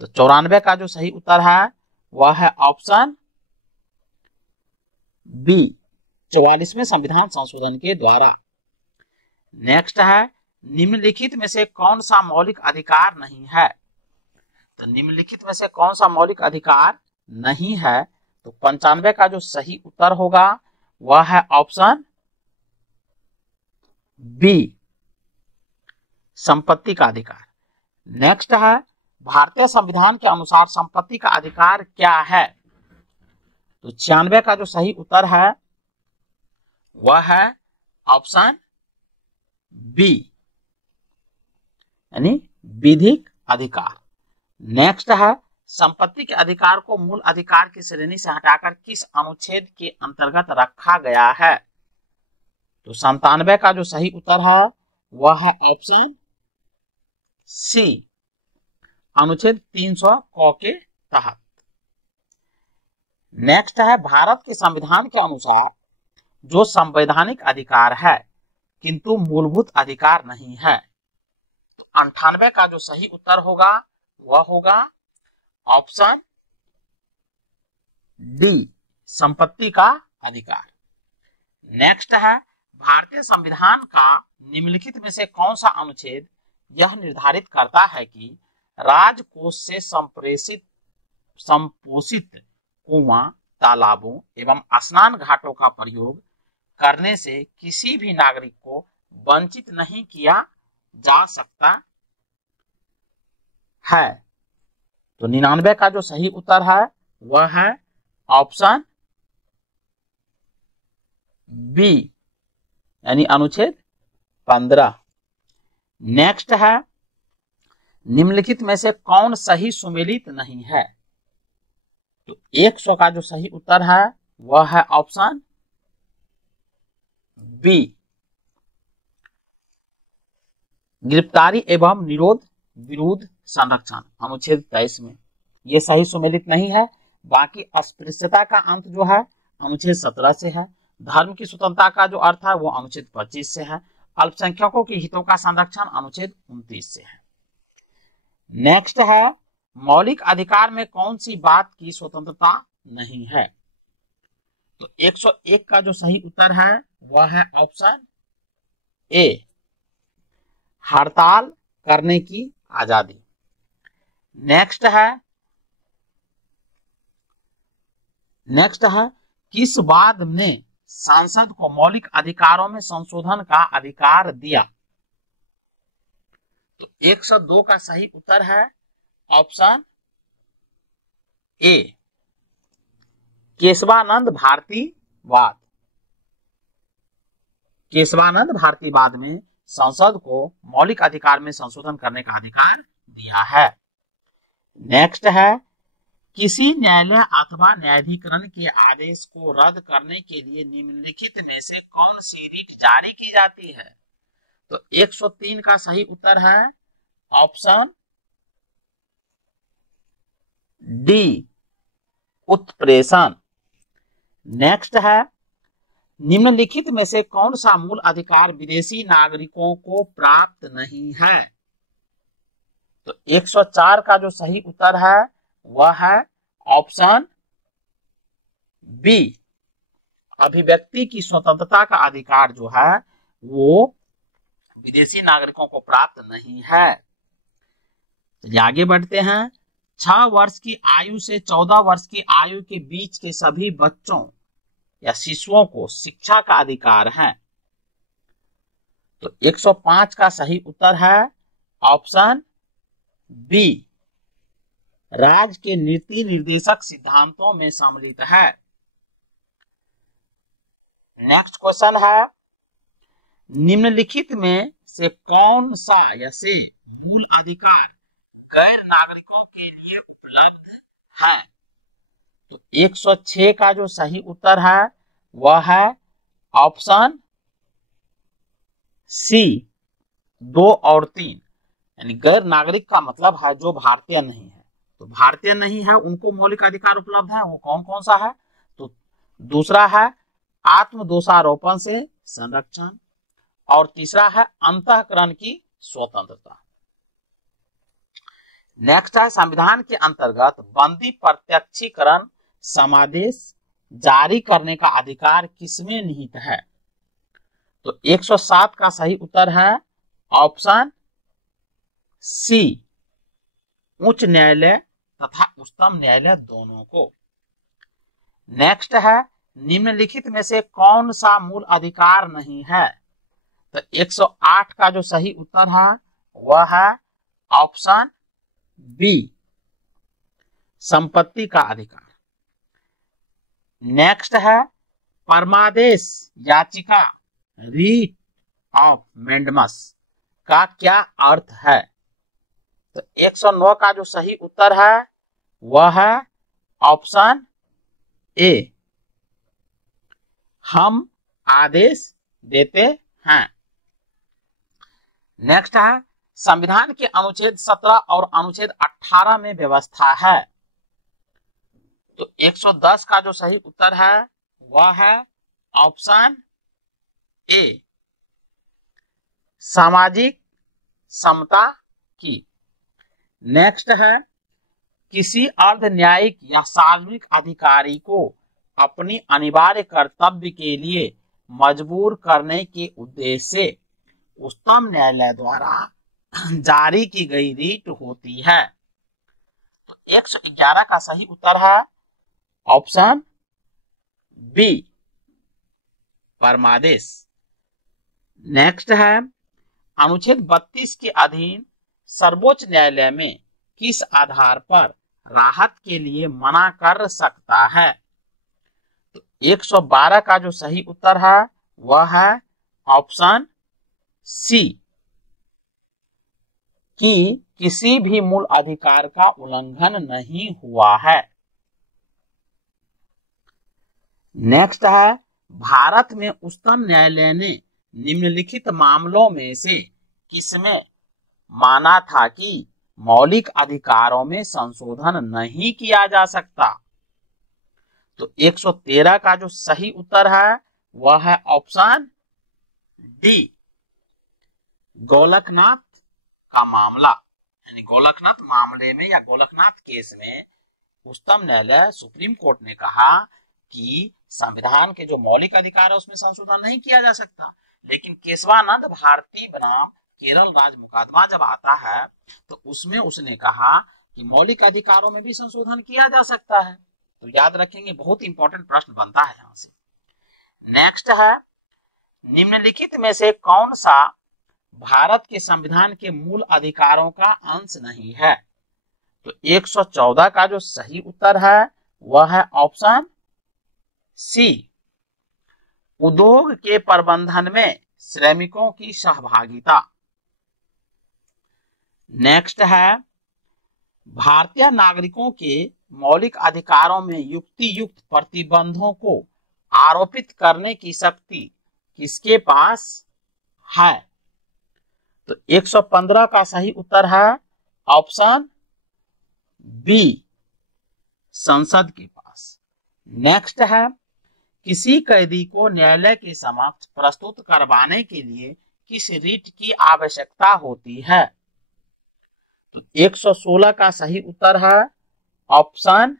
तो 94 का जो सही उत्तर है वह है ऑप्शन बी, 44वें संविधान संशोधन के द्वारा। नेक्स्ट है निम्नलिखित में से कौन सा मौलिक अधिकार नहीं है? तो निम्नलिखित में से कौन सा मौलिक अधिकार नहीं है? तो 95 का जो सही उत्तर होगा वह है ऑप्शन बी, संपत्ति का अधिकार। नेक्स्ट है भारतीय संविधान के अनुसार संपत्ति का अधिकार क्या है? तो 96 का जो सही उत्तर है वह है ऑप्शन बी, यानी विधिक अधिकार। नेक्स्ट है संपत्ति के अधिकार को मूल अधिकार की श्रेणी से हटाकर किस अनुच्छेद के अंतर्गत रखा गया है? तो 97 का जो सही उत्तर है वह है ऑप्शन सी, अनुच्छेद 300 क के तहत। नेक्स्ट है भारत के संविधान के अनुसार जो संवैधानिक अधिकार है किंतु मूलभूत अधिकार नहीं है। तो 98 का जो सही उत्तर होगा वह होगा ऑप्शन डी, संपत्ति का अधिकार। नेक्स्ट है भारतीय संविधान का निम्नलिखित में से कौन सा अनुच्छेद यह निर्धारित करता है कि राजकोष से संपोषित कुआं, तालाबों एवं स्नान घाटों का प्रयोग करने से किसी भी नागरिक को वंचित नहीं किया जा सकता है? तो 99 का जो सही उत्तर है वह है ऑप्शन बी, यानी अनुच्छेद 15। नेक्स्ट है निम्नलिखित में से कौन सही सुमेलित नहीं है? तो 100 का जो सही उत्तर है वह है ऑप्शन बी, गिरफ्तारी एवं निरोध विरोध संरक्षण अनुच्छेद 23 में यह सही सुमेलित नहीं है। बाकी अस्पृश्यता का अंत जो है अनुच्छेद 17 से है, धर्म की स्वतंत्रता का जो अर्थ है वो अनुच्छेद 25 से है, अल्पसंख्यकों के हितों का संरक्षण अनुच्छेद 29 से है। नेक्स्ट है मौलिक अधिकार में कौन सी बात की स्वतंत्रता नहीं है? तो 101 का जो सही उत्तर है वह है ऑप्शन ए, हड़ताल करने की आजादी। नेक्स्ट है किस वाद ने सांसद को मौलिक अधिकारों में संशोधन का अधिकार दिया? तो 102 का सही उत्तर है ऑप्शन ए, केशवानंद भारतीवाद। केशवानंद भारतीवाद में संसद को मौलिक अधिकार में संशोधन करने का अधिकार दिया है। नेक्स्ट है किसी न्यायालय अथवा न्यायाधिकरण के आदेश को रद्द करने के लिए निम्नलिखित में से कौन सी रीट जारी की जाती है? तो 103 का सही उत्तर है ऑप्शन डी, उत्प्रेषण। नेक्स्ट है निम्नलिखित में से कौन सा मूल अधिकार विदेशी नागरिकों को प्राप्त नहीं है? तो 104 का जो सही उत्तर है वह है ऑप्शन बी, अभिव्यक्ति की स्वतंत्रता का अधिकार जो है वो विदेशी नागरिकों को प्राप्त नहीं है। तो आगे बढ़ते हैं। 6 वर्ष की आयु से 14 वर्ष की आयु के बीच के सभी बच्चों या शिशुओं को शिक्षा का अधिकार है। तो 105 का सही उत्तर है ऑप्शन बी, राज्य के नीति निर्देशक सिद्धांतों में सम्मिलित है। नेक्स्ट क्वेश्चन है निम्नलिखित में से कौन सा या से मूल अधिकार गैर नागरिकों के लिए उपलब्ध है? तो 106 का जो सही उत्तर है वह है ऑप्शन सी, 2 और 3। यानी गैर नागरिक का मतलब है जो भारतीय नहीं है। तो भारतीय नहीं है उनको मौलिक अधिकार उपलब्ध है, वो कौन कौन सा है? तो दूसरा है आत्म दोषारोपण से संरक्षण और तीसरा है अंतःकरण की स्वतंत्रता। नेक्स्ट है संविधान के अंतर्गत बंदी प्रत्यक्षीकरण समादेश जारी करने का अधिकार किसमें निहित है? तो 107 का सही उत्तर है ऑप्शन सी, उच्च न्यायालय तथा उच्चतम न्यायालय दोनों को। नेक्स्ट है निम्नलिखित में से कौन सा मूल अधिकार नहीं है? तो 108 का जो सही उत्तर है वह है ऑप्शन बी, संपत्ति का अधिकार। नेक्स्ट है परमादेश याचिका रीट ऑफ मेंडमस का क्या अर्थ है? तो 109 का जो सही उत्तर है वह है ऑप्शन ए, हम आदेश देते हैं। नेक्स्ट है संविधान के अनुच्छेद 17 और अनुच्छेद 18 में व्यवस्था है। तो 110 का जो सही उत्तर है वह है ऑप्शन ए, सामाजिक समता की। नेक्स्ट है किसी अर्ध न्यायिक या सार्वजनिक अधिकारी को अपनी अनिवार्य कर्तव्य के लिए मजबूर करने के उद्देश्य से उच्चतम न्यायालय द्वारा जारी की गई रीट होती है। तो 111 का सही उत्तर है ऑप्शन बी, परमादेश। नेक्स्ट है अनुच्छेद 32 के अधीन सर्वोच्च न्यायालय में किस आधार पर राहत के लिए मना कर सकता है? तो 112 का जो सही उत्तर है वह है ऑप्शन सी, कि किसी भी मूल अधिकार का उल्लंघन नहीं हुआ है। नेक्स्ट है भारत में उच्चतम न्यायालय ने निम्नलिखित मामलों में से किसमें माना था कि मौलिक अधिकारों में संशोधन नहीं किया जा सकता? तो 113 का जो सही उत्तर है वह है ऑप्शन डी, गोलकनाथ का मामला। यानी गोलकनाथ मामले में या गोलकनाथ केस में उच्चतम न्यायालय सुप्रीम कोर्ट ने कहा कि संविधान के जो मौलिक अधिकार है उसमें संशोधन नहीं किया जा सकता, लेकिन केशवानंद भारती बनाम केरल राज्य मुकदमा जब आता है तो उसमें उसने कहा कि मौलिक अधिकारों में भी संशोधन किया जा सकता है। तो याद रखेंगे, बहुत इंपॉर्टेंट प्रश्न बनता है यहां से। नेक्स्ट है, निम्नलिखित में से कौन सा भारत के संविधान के मूल अधिकारों का अंश नहीं है? तो 114 का जो सही उत्तर है वह है ऑप्शन सी, उद्योग के प्रबंधन में श्रमिकों की सहभागिता। नेक्स्ट है, भारतीय नागरिकों के मौलिक अधिकारों में युक्ति युक्त प्रतिबंधों को आरोपित करने की शक्ति किसके पास है? तो 115 का सही उत्तर है ऑप्शन बी, संसद के पास। नेक्स्ट है, किसी कैदी को न्यायालय के समक्ष प्रस्तुत करवाने के लिए किस रीट की आवश्यकता होती है? तो 116 का सही उत्तर है ऑप्शन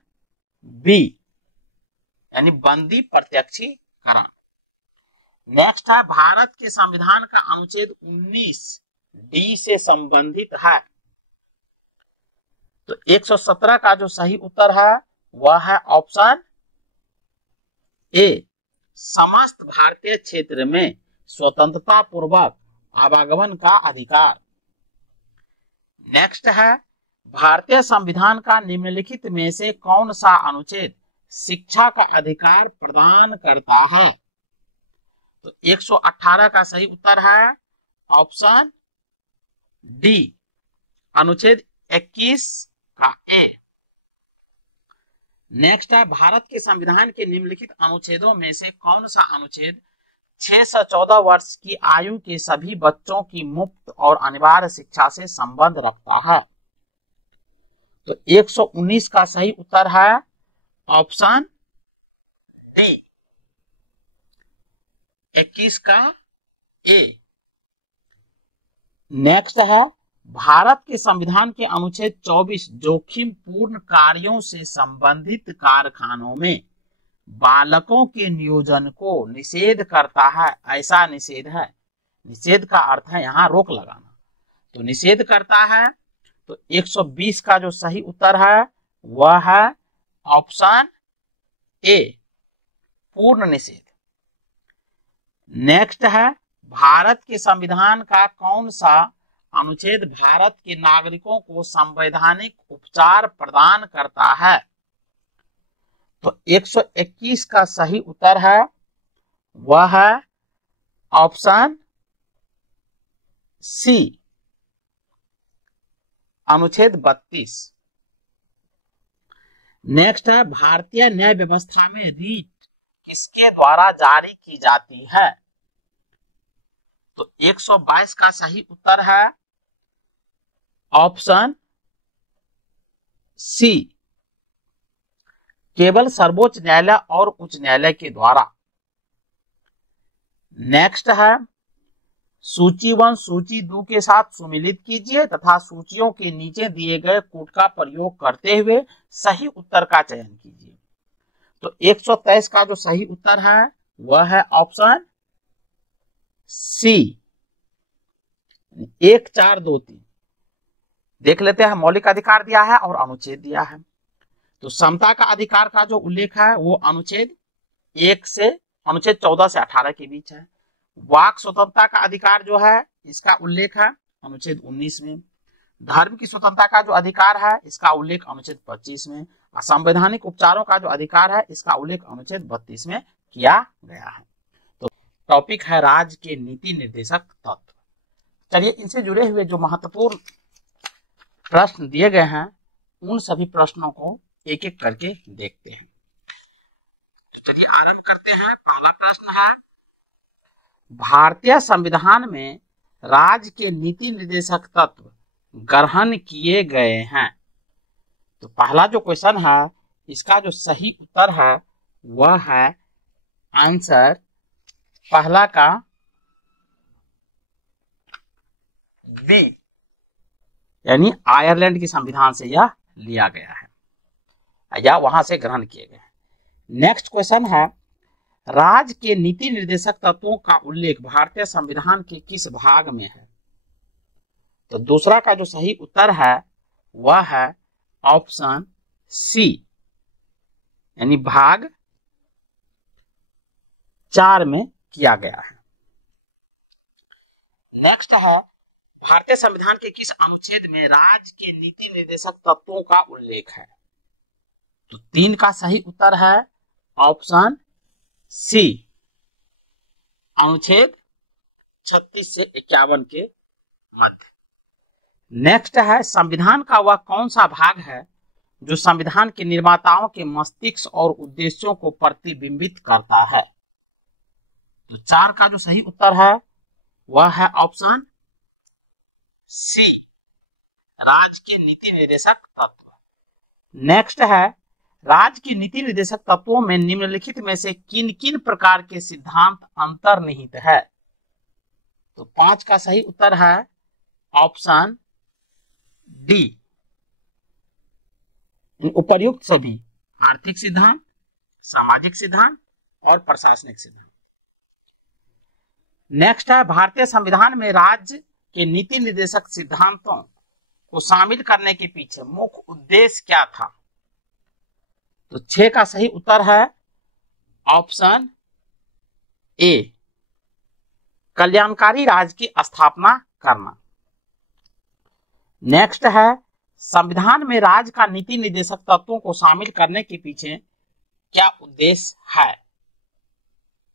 बी, यानी बंदी प्रत्यक्षीकरण। नेक्स्ट है, भारत के संविधान का अनुच्छेद 19 डी से संबंधित है। तो 117 का जो सही उत्तर है वह है ऑप्शन ए, समस्त भारतीय क्षेत्र में स्वतंत्रता पूर्वक आवागमन का अधिकार। नेक्स्ट है, भारतीय संविधान का निम्नलिखित में से कौन सा अनुच्छेद शिक्षा का अधिकार प्रदान करता है? तो 118 का सही उत्तर है ऑप्शन डी, अनुच्छेद 21 का ए। नेक्स्ट है, भारत के संविधान के निम्नलिखित अनुच्छेदों में से कौन सा अनुच्छेद 6 से 14 वर्ष की आयु के सभी बच्चों की मुफ्त और अनिवार्य शिक्षा से संबंध रखता है? तो 119 का सही उत्तर है ऑप्शन डी, 21 का ए। नेक्स्ट है, भारत के संविधान के अनुच्छेद 24 जोखिम पूर्ण कार्यों से संबंधित कारखानों में बालकों के नियोजन को निषेध करता है। ऐसा निषेध है, निषेध का अर्थ है यहाँ रोक लगाना, तो निषेध करता है। तो 120 का जो सही उत्तर है वह है ऑप्शन ए, पूर्ण निषेध। नेक्स्ट है, भारत के संविधान का कौन सा अनुच्छेद भारत के नागरिकों को संवैधानिक उपचार प्रदान करता है? तो 121 का सही उत्तर है वह है ऑप्शन सी, अनुच्छेद 32। नेक्स्ट है, भारतीय न्याय व्यवस्था में रीट किसके द्वारा जारी की जाती है? तो 122 का सही उत्तर है ऑप्शन सी, केवल सर्वोच्च न्यायालय और उच्च न्यायालय के द्वारा। नेक्स्ट है, सूची 1 सूची 2 के साथ सुमिलित कीजिए तथा सूचियों के नीचे दिए गए कूट का प्रयोग करते हुए सही उत्तर का चयन कीजिए। तो 123 का जो सही उत्तर है वह है ऑप्शन सी, 1 4 2 3। देख लेते हैं, मौलिक अधिकार दिया है और अनुच्छेद दिया है। तो समता का अधिकार का जो उल्लेख है वो अनुच्छेद 1 से अनुच्छेद 14 से 18 के बीच है। वाक स्वतंत्रता का अधिकार जो है इसका उल्लेख है अनुच्छेद 19 में। धर्म की स्वतंत्रता का जो अधिकार है इसका उल्लेख अनुच्छेद 25 में। संवैधानिक उपचारों का जो अधिकार है इसका उल्लेख अनुच्छेद 32 में किया गया है। तो टॉपिक है राज्य के नीति निर्देशक तत्व। चलिए, इनसे जुड़े हुए जो महत्वपूर्ण प्रश्न दिए गए हैं उन सभी प्रश्नों को एक एक करके देखते हैं। तो चलिए आरंभ करते हैं। पहला प्रश्न है, भारतीय संविधान में राज्य के नीति निर्देशक तत्व ग्रहण किए गए हैं। तो पहला जो क्वेश्चन है इसका जो सही उत्तर है वह है आंसर पहला का बी, यानी आयरलैंड की संविधान से यह लिया गया है या वहां से ग्रहण किए गए। नेक्स्ट क्वेश्चन है, राज्य के नीति निर्देशक तत्वों का उल्लेख भारतीय संविधान के किस भाग में है? तो दूसरा का जो सही उत्तर है वह है ऑप्शन सी, यानी भाग 4 में किया गया है। नेक्स्ट है, भारतीय संविधान के किस अनुच्छेद में राज्य के नीति निर्देशक तत्वों का उल्लेख है? तो 3 का सही उत्तर है ऑप्शन सी, अनुच्छेद 36 से 51 के मध्य। नेक्स्ट है, संविधान का वह कौन सा भाग है जो संविधान के निर्माताओं के मस्तिष्क और उद्देश्यों को प्रतिबिंबित करता है? तो 4 का जो सही उत्तर है वह है ऑप्शन सी, राज्य के नीति निर्देशक तत्व। नेक्स्ट है, राज्य की नीति निर्देशक तत्वों में निम्नलिखित में से किन किन प्रकार के सिद्धांत अंतर्निहित है? तो 5 का सही उत्तर है ऑप्शन डी, उपर्युक्त सभी आर्थिक सिद्धांत, सामाजिक सिद्धांत और प्रशासनिक सिद्धांत। नेक्स्ट है, भारतीय संविधान में राज्य के नीति निर्देशक सिद्धांतों को शामिल करने के पीछे मुख्य उद्देश्य क्या था? तो 6 का सही उत्तर है ऑप्शन ए, कल्याणकारी राज्य की स्थापना करना। नेक्स्ट है, संविधान में राज्य का नीति निर्देशक तत्वों को शामिल करने के पीछे क्या उद्देश्य है?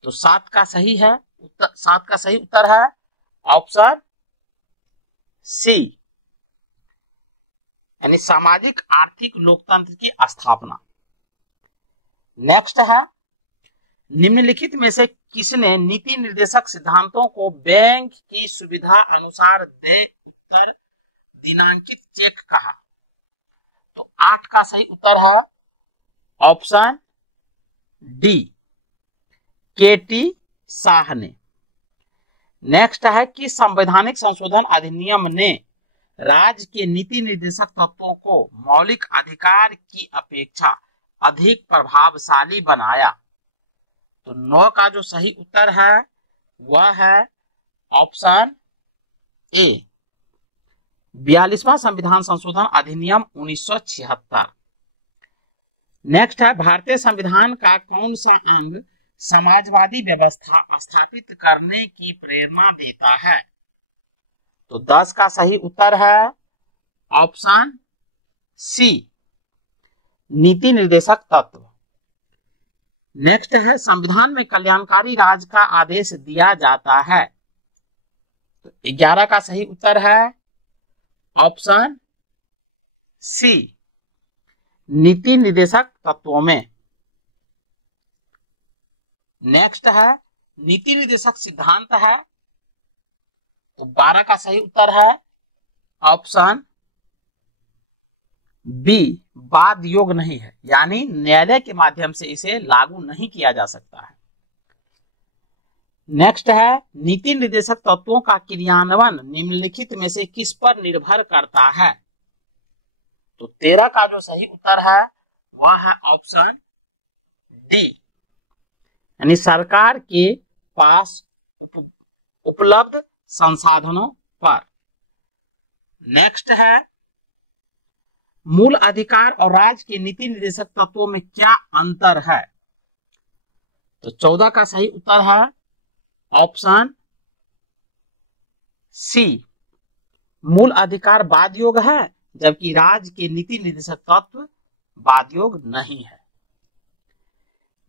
तो 7 का सही उत्तर है ऑप्शन सी, यानी सामाजिक आर्थिक लोकतंत्र की स्थापना। नेक्स्ट है, निम्नलिखित में से किसने नीति निर्देशक सिद्धांतों को बैंक की सुविधा अनुसार देय उत्तर दिनांकित चेक कहा? तो 8 का सही उत्तर है ऑप्शन डी, के.टी. शाह ने। नेक्स्ट है कि संवैधानिक संशोधन अधिनियम ने राज्य के नीति निर्देशक तत्वों को मौलिक अधिकार की अपेक्षा अधिक प्रभावशाली बनाया? तो 9 का जो सही उत्तर है वह है ऑप्शन ए, 42वां संविधान संशोधन अधिनियम 1976। नेक्स्ट है, भारतीय संविधान का कौन सा अंग समाजवादी व्यवस्था स्थापित करने की प्रेरणा देता है? तो 10 का सही उत्तर है ऑप्शन सी, नीति निर्देशक तत्व। नेक्स्ट है, संविधान में कल्याणकारी राज्य का आदेश दिया जाता है? तो 11 का सही उत्तर है ऑप्शन सी, नीति निर्देशक तत्वों में। नेक्स्ट है, नीति निर्देशक सिद्धांत है? तो 12 का सही उत्तर है ऑप्शन बी, वाद योग नहीं है, यानी न्यायालय के माध्यम से इसे लागू नहीं किया जा सकता है। नेक्स्ट है, नीति निर्देशक तत्वों का क्रियान्वयन निम्नलिखित में से किस पर निर्भर करता है? तो 13 का जो सही उत्तर है वह है ऑप्शन डी, यानी सरकार के पास उपलब्ध संसाधनों पर। नेक्स्ट है, मूल अधिकार और राज्य के नीति निर्देशक तत्वों में क्या अंतर है? तो 14 का सही उत्तर है ऑप्शन सी, मूल अधिकार वाद योग है जबकि राज्य के नीति निर्देशक तत्व वाद योग नहीं है।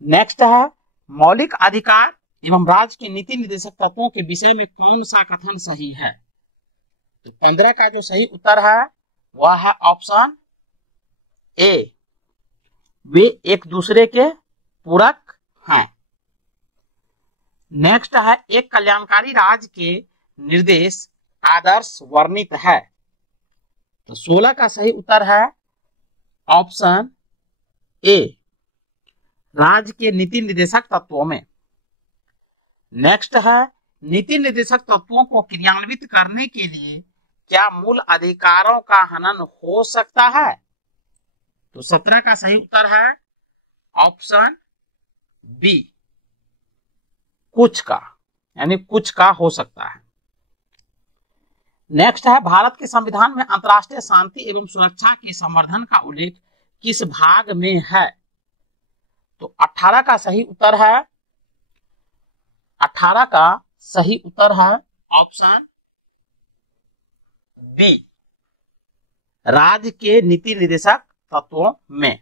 नेक्स्ट है, मौलिक अधिकार एवं राज्य के नीति निर्देशक तत्वों के विषय में कौन सा कथन सही है? तो 15 का जो सही उत्तर है वह है ऑप्शन ए, वे एक दूसरे के पूरक हैं। नेक्स्ट है, एक कल्याणकारी राज्य के निर्देश आदर्श वर्णित है? तो 16 का सही उत्तर है ऑप्शन ए, राज्य के नीति निर्देशक तत्वों में। नेक्स्ट है, नीति निर्देशक तत्वों को क्रियान्वित करने के लिए क्या मूल अधिकारों का हनन हो सकता है? तो 17 का सही उत्तर है ऑप्शन बी, कुछ का, यानी कुछ का हो सकता है। नेक्स्ट है, भारत के संविधान में अंतर्राष्ट्रीय शांति एवं सुरक्षा के संवर्धन का उल्लेख किस भाग में है? तो 18 का सही उत्तर है, 18 का सही उत्तर है ऑप्शन बी, राज्य के नीति निर्देशक तत्वों में।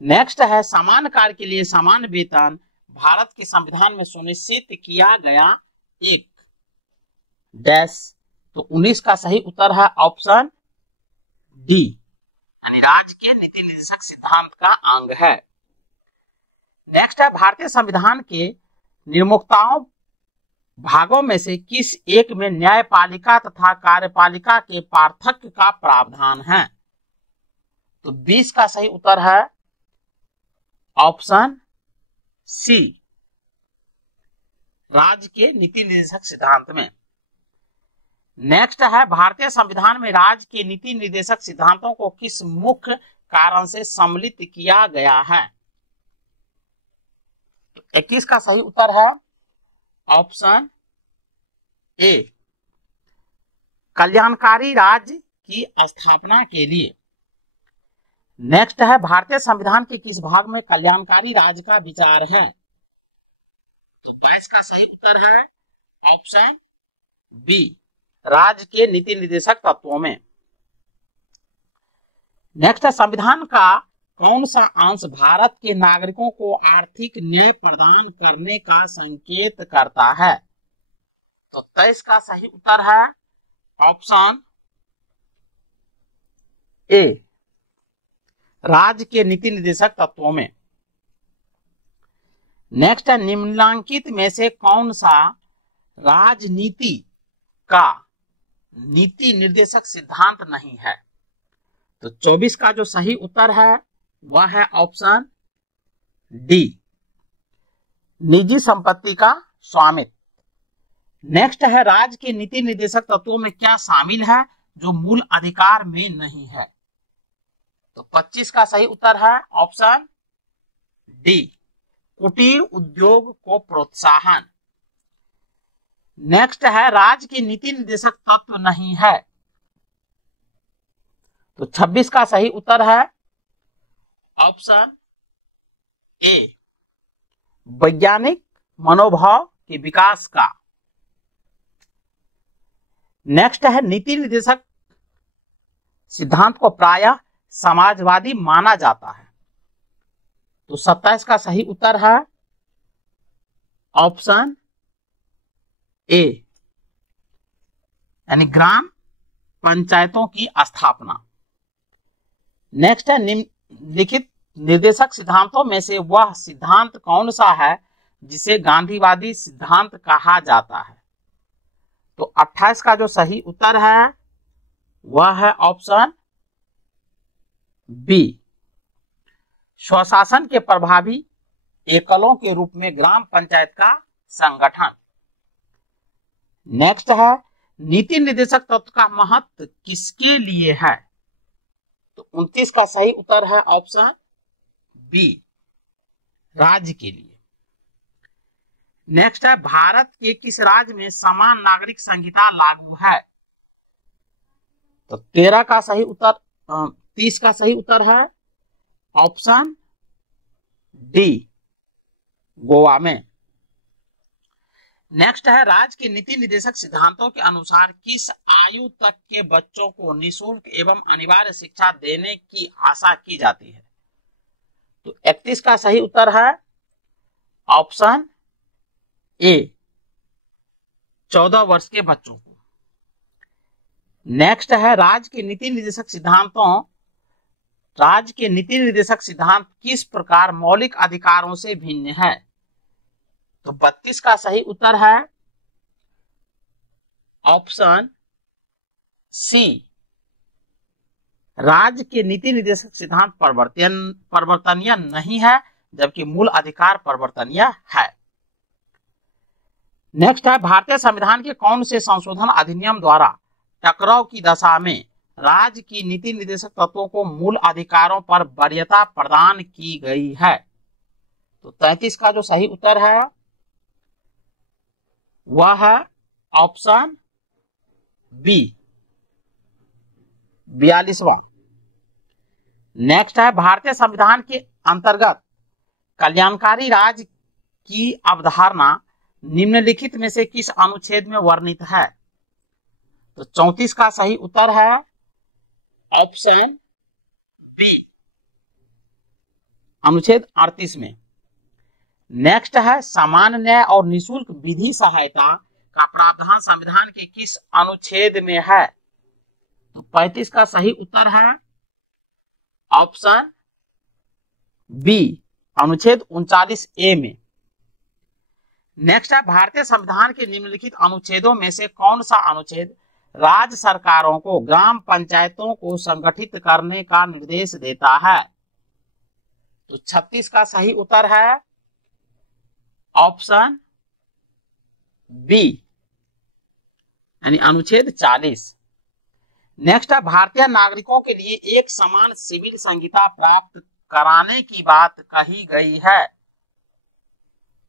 नेक्स्ट है, समान कार्य के लिए समान वेतन भारत के संविधान में सुनिश्चित किया गया एक डैश। तो 19 का सही उत्तर है ऑप्शन डी, यानी राज्य के नीति निर्देशक सिद्धांत का अंग है। नेक्स्ट है, भारतीय संविधान के निर्मुक्ताओं भागों में से किस एक में न्यायपालिका तथा कार्यपालिका के पार्थक्य का प्रावधान है? तो 20 का सही उत्तर है ऑप्शन सी, राज्य के नीति निर्देशक सिद्धांत में। नेक्स्ट है, भारतीय संविधान में राज्य के नीति निर्देशक सिद्धांतों को किस मुख्य कारण से सम्मिलित किया गया है? तो 21 का सही उत्तर है ऑप्शन ए, कल्याणकारी राज्य की स्थापना के लिए। नेक्स्ट है, भारतीय संविधान के किस भाग में कल्याणकारी राज्य का विचार है? तो 22 का सही उत्तर है ऑप्शन बी, राज्य के नीति निर्देशक तत्वों में। नेक्स्ट है, संविधान का कौन सा अंश भारत के नागरिकों को आर्थिक न्याय प्रदान करने का संकेत करता है? तो 23 का सही उत्तर है ऑप्शन ए, राज्य के नीति निर्देशक तत्वों में। नेक्स्ट है, निम्नलिखित में से कौन सा राजनीति का नीति निर्देशक सिद्धांत नहीं है? तो 24 का जो सही उत्तर है वह है ऑप्शन डी, निजी संपत्ति का स्वामित्व। नेक्स्ट है, राज्य के नीति निर्देशक तत्वों में क्या शामिल है जो मूल अधिकार में नहीं है? तो 25 का सही उत्तर है ऑप्शन डी, कुटीर उद्योग को प्रोत्साहन। नेक्स्ट है, राज्य के नीति निर्देशक तत्व नहीं है। तो 26 का सही उत्तर है ऑप्शन ए, वैज्ञानिक मनोभाव के विकास का। नेक्स्ट है, नीति निर्देशक सिद्धांत को प्रायः समाजवादी माना जाता है। तो 27 का सही उत्तर है ऑप्शन ए, यानी ग्राम पंचायतों की स्थापना। नेक्स्ट है, निम्नलिखित निर्देशक सिद्धांतों में से वह सिद्धांत कौन सा है जिसे गांधीवादी सिद्धांत कहा जाता है? तो 28 का जो सही उत्तर है वह है ऑप्शन बी, स्वशासन के प्रभावी एकलों के रूप में ग्राम पंचायत का संगठन। नेक्स्ट है, नीति निर्देशक तत्व का महत्व किसके लिए है? तो 29 का सही उत्तर है ऑप्शन बी, राज्य के लिए। नेक्स्ट है, भारत के किस राज्य में समान नागरिक संहिता लागू है? तो 13 का सही उत्तर 30 का सही उत्तर है ऑप्शन डी, गोवा में। नेक्स्ट है, राज्य के नीति निर्देशक सिद्धांतों के अनुसार किस आयु तक के बच्चों को निःशुल्क एवं अनिवार्य शिक्षा देने की आशा की जाती है? तो 31 का सही उत्तर है ऑप्शन ए, 14 वर्ष के बच्चों को। नेक्स्ट है, राज्य के नीति निर्देशक सिद्धांत किस प्रकार मौलिक अधिकारों से भिन्न है? तो 32 का सही उत्तर है ऑप्शन सी, राज्य के नीति निर्देशक सिद्धांत परिवर्तनीय नहीं है, जबकि मूल अधिकार परिवर्तनीय है। नेक्स्ट है, भारतीय संविधान के कौन से संशोधन अधिनियम द्वारा टकराव की दशा में राज्य की नीति निर्देशक तत्वों को मूल अधिकारों पर वरीयता प्रदान की गई है। तो 33 का जो सही उत्तर है वह है ऑप्शन बी 42वां। नेक्स्ट है भारतीय संविधान के अंतर्गत कल्याणकारी राज्य की अवधारणा निम्नलिखित में से किस अनुच्छेद में वर्णित है? तो 34 का सही उत्तर है ऑप्शन बी अनुच्छेद 38 में। नेक्स्ट है सामान्य न्याय और निःशुल्क विधि सहायता का प्रावधान संविधान के किस अनुच्छेद में है? तो 35 का सही उत्तर है ऑप्शन बी अनुच्छेद 39A में। नेक्स्ट है भारतीय संविधान के निम्नलिखित अनुच्छेदों में से कौन सा अनुच्छेद राज्य सरकारों को ग्राम पंचायतों को संगठित करने का निर्देश देता है? तो 36 का सही उत्तर है ऑप्शन बी यानी अनुच्छेद 40। नेक्स्ट है भारतीय नागरिकों के लिए एक समान सिविल संहिता प्राप्त कराने की बात कही गई है।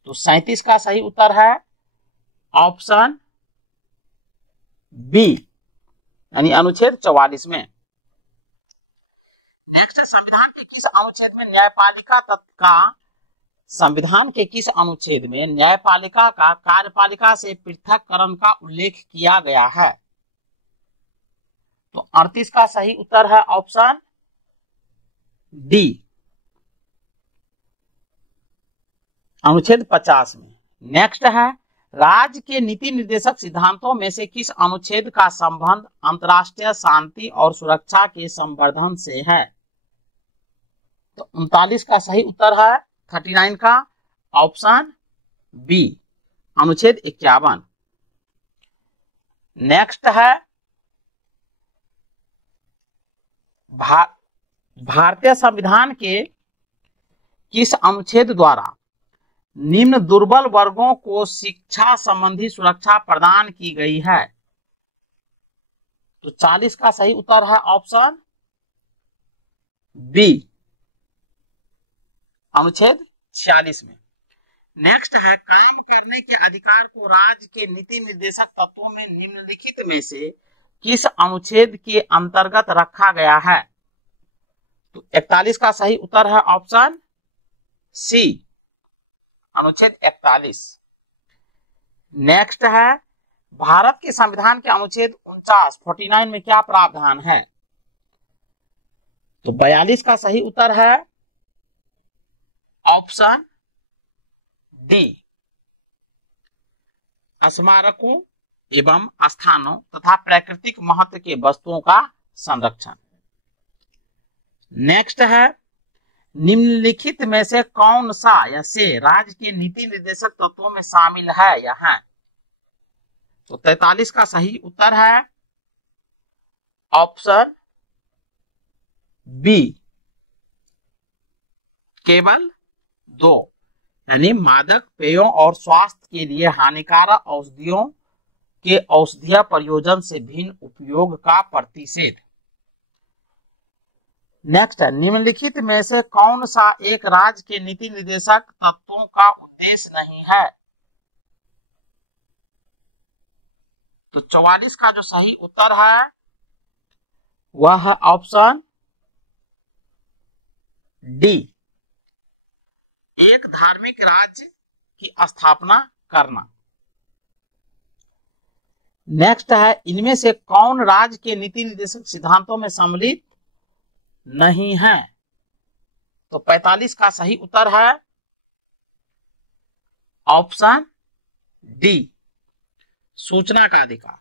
तो 37 का सही उत्तर है ऑप्शन बी यानी अनुच्छेद 44 में। नेक्स्ट है संविधान के किस अनुच्छेद में न्यायपालिका का कार्यपालिका से पृथककरण का उल्लेख किया गया है? तो 38 का सही उत्तर है ऑप्शन डी अनुच्छेद 50 में। नेक्स्ट है राज्य के नीति निर्देशक सिद्धांतों में से किस अनुच्छेद का संबंध अंतर्राष्ट्रीय शांति और सुरक्षा के संवर्धन से है? तो 39 का सही उत्तर है 39 का ऑप्शन बी अनुच्छेद 51। नेक्स्ट है भारतीय संविधान के किस अनुच्छेद द्वारा निम्न दुर्बल वर्गों को शिक्षा संबंधी सुरक्षा प्रदान की गई है? तो 40 का सही उत्तर है ऑप्शन बी अनुच्छेद 46 में। नेक्स्ट है काम करने के अधिकार को राज्य के नीति निर्देशक तत्वों में निम्नलिखित में से किस अनुच्छेद के अंतर्गत रखा गया है? तो 41 का सही उत्तर है ऑप्शन सी अनुच्छेद 41। नेक्स्ट है भारत के संविधान के अनुच्छेद 49 में क्या प्रावधान है? तो 42 का सही उत्तर है ऑप्शन डी स्मारकों एवं स्थानों तथा प्राकृतिक महत्व के वस्तुओं का संरक्षण। नेक्स्ट है निम्नलिखित में से कौन सा या से राज्य के नीति निर्देशक तत्वों में शामिल है या है? तो 43 का सही उत्तर है ऑप्शन बी केवल 2 यानी मादक पेयों और स्वास्थ्य के लिए हानिकारक औषधियों के औषधीय प्रयोजन से भिन्न उपयोग का प्रतिषेध। नेक्स्ट है निम्नलिखित में से कौन सा एक राज्य के नीति निर्देशक तत्वों का उद्देश्य नहीं है? तो 44 का जो सही उत्तर है वह है ऑप्शन डी एक धार्मिक राज्य की स्थापना करना। नेक्स्ट है इनमें से कौन राज्य के नीति निर्देशक सिद्धांतों में सम्मिलित नहीं है? तो 45 का सही उत्तर है ऑप्शन डी सूचना का अधिकार।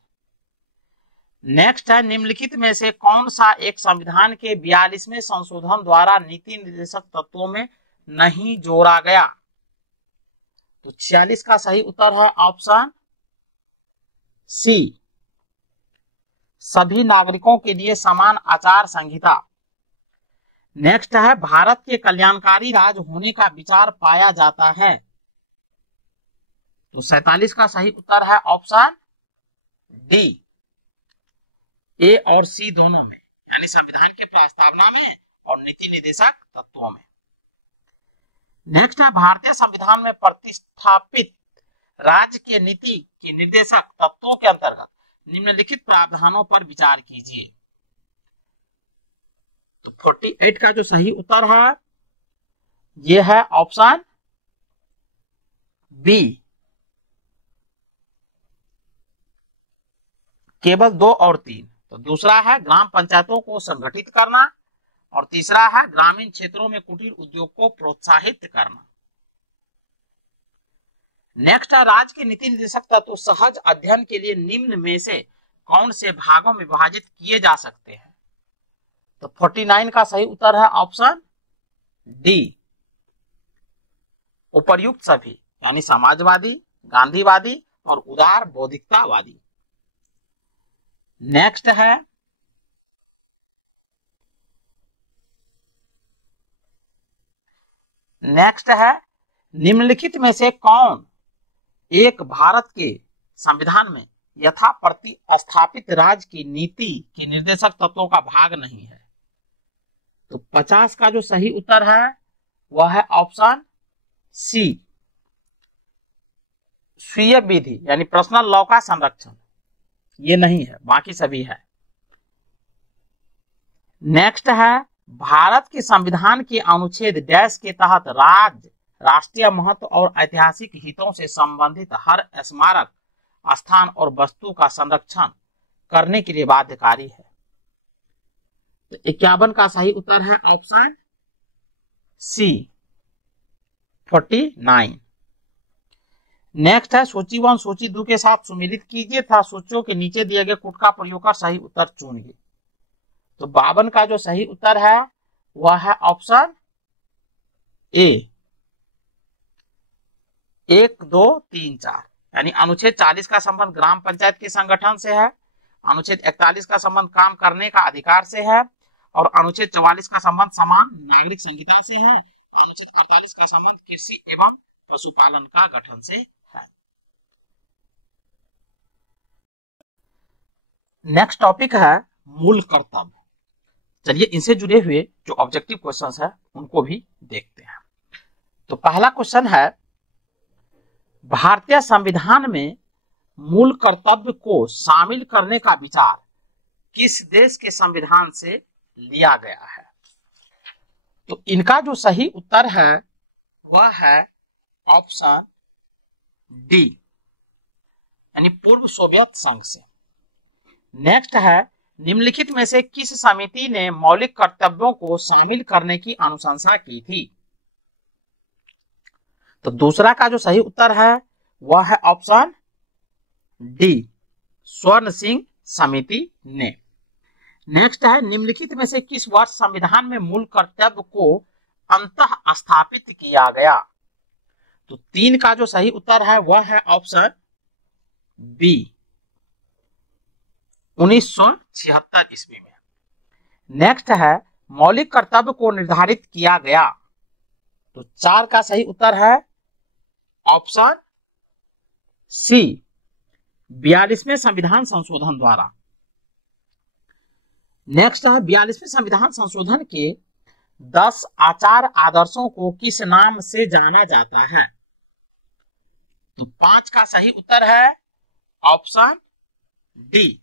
नेक्स्ट है निम्नलिखित में से कौन सा एक संविधान के 42वें संशोधन द्वारा नीति निर्देशक तत्वों में नहीं जोड़ा गया? तो 46 का सही उत्तर है ऑप्शन सी सभी नागरिकों के लिए समान आचार संहिता। नेक्स्ट है भारत के कल्याणकारी राज्य होने का विचार पाया जाता है? तो 47 का सही उत्तर है ऑप्शन डी ए और सी दोनों में, यानी संविधान की प्रस्तावना में और नीति निर्देशक तत्वों में। नेक्स्ट है भारतीय संविधान में प्रतिस्थापित राज्य के नीति के निर्देशक तत्वों के अंतर्गत निम्नलिखित प्रावधानों पर विचार कीजिए। तो 48 का जो सही उत्तर है ये है ऑप्शन बी, केवल 2 और 3। तो दूसरा है ग्राम पंचायतों को संगठित करना और तीसरा है ग्रामीण क्षेत्रों में कुटीर उद्योग को प्रोत्साहित करना। नेक्स्ट है राज्य के नीति निर्देशक तत्व सहज अध्ययन के लिए निम्न में से कौन से भागों में विभाजित किए जा सकते हैं। तो 49 का सही उत्तर है ऑप्शन डी, उपर्युक्त सभी, यानी समाजवादी, गांधीवादी और उदार बौद्धिकतावादी। नेक्स्ट है निम्नलिखित में से कौन एक भारत के संविधान में यथा प्रतिस्थापित राज्य की नीति के निर्देशक तत्वों का भाग नहीं है। तो 50 का जो सही उत्तर है वह है ऑप्शन सी, स्वीय विधि यानी पर्सनल लॉ का संरक्षण, ये नहीं है, बाकी सभी है। नेक्स्ट है भारत के संविधान के अनुच्छेद डैश के तहत राज्य राष्ट्रीय महत्व और ऐतिहासिक हितों से संबंधित हर स्मारक स्थान और वस्तु का संरक्षण करने के लिए बाध्यकारी है। तो 51 का सही उत्तर है ऑप्शन सी, 49। नेक्स्ट है सूची 1 सूची 2 के साथ सुमेलित कीजिए तथा सूचियों के नीचे दिए गए कूट का प्रयोग कर सही उत्तर चुनिए। तो 52 का जो सही उत्तर है वह है ऑप्शन ए, 1, 2, 3, 4, यानी अनुच्छेद 40 का संबंध ग्राम पंचायत के संगठन से है, अनुच्छेद 41 का संबंध काम करने का अधिकार से है और अनुच्छेद 44 का संबंध समान नागरिक संहिता से है, अनुच्छेद 48 का संबंध कृषि एवं पशुपालन का गठन से है। नेक्स्ट टॉपिक है मूल कर्तव्य। चलिए इनसे जुड़े हुए जो ऑब्जेक्टिव क्वेश्चंस है उनको भी देखते हैं। तो पहला क्वेश्चन है भारतीय संविधान में मूल कर्तव्य को शामिल करने का विचार किस देश के संविधान से लिया गया है। तो इनका जो सही उत्तर है वह है ऑप्शन डी, यानी पूर्व सोवियत संघ से। नेक्स्ट है निम्नलिखित में से किस समिति ने मौलिक कर्तव्यों को शामिल करने की अनुशंसा की थी। तो दूसरा का जो सही उत्तर है वह है ऑप्शन डी, स्वर्ण सिंह समिति ने। नेक्स्ट है निम्नलिखित में से किस वर्ष संविधान में मूल कर्तव्य को अंतः स्थापित किया गया। तो 3 का जो सही उत्तर है वह है ऑप्शन बी, 1976 ईस्वी में। नेक्स्ट है मौलिक कर्तव्य को निर्धारित किया गया। तो 4 का सही उत्तर है ऑप्शन सी, 42वें संविधान संशोधन द्वारा। नेक्स्ट है 42वें संविधान संशोधन के 10 आचार आदर्शों को किस नाम से जाना जाता है। तो 5 का सही उत्तर है ऑप्शन डी,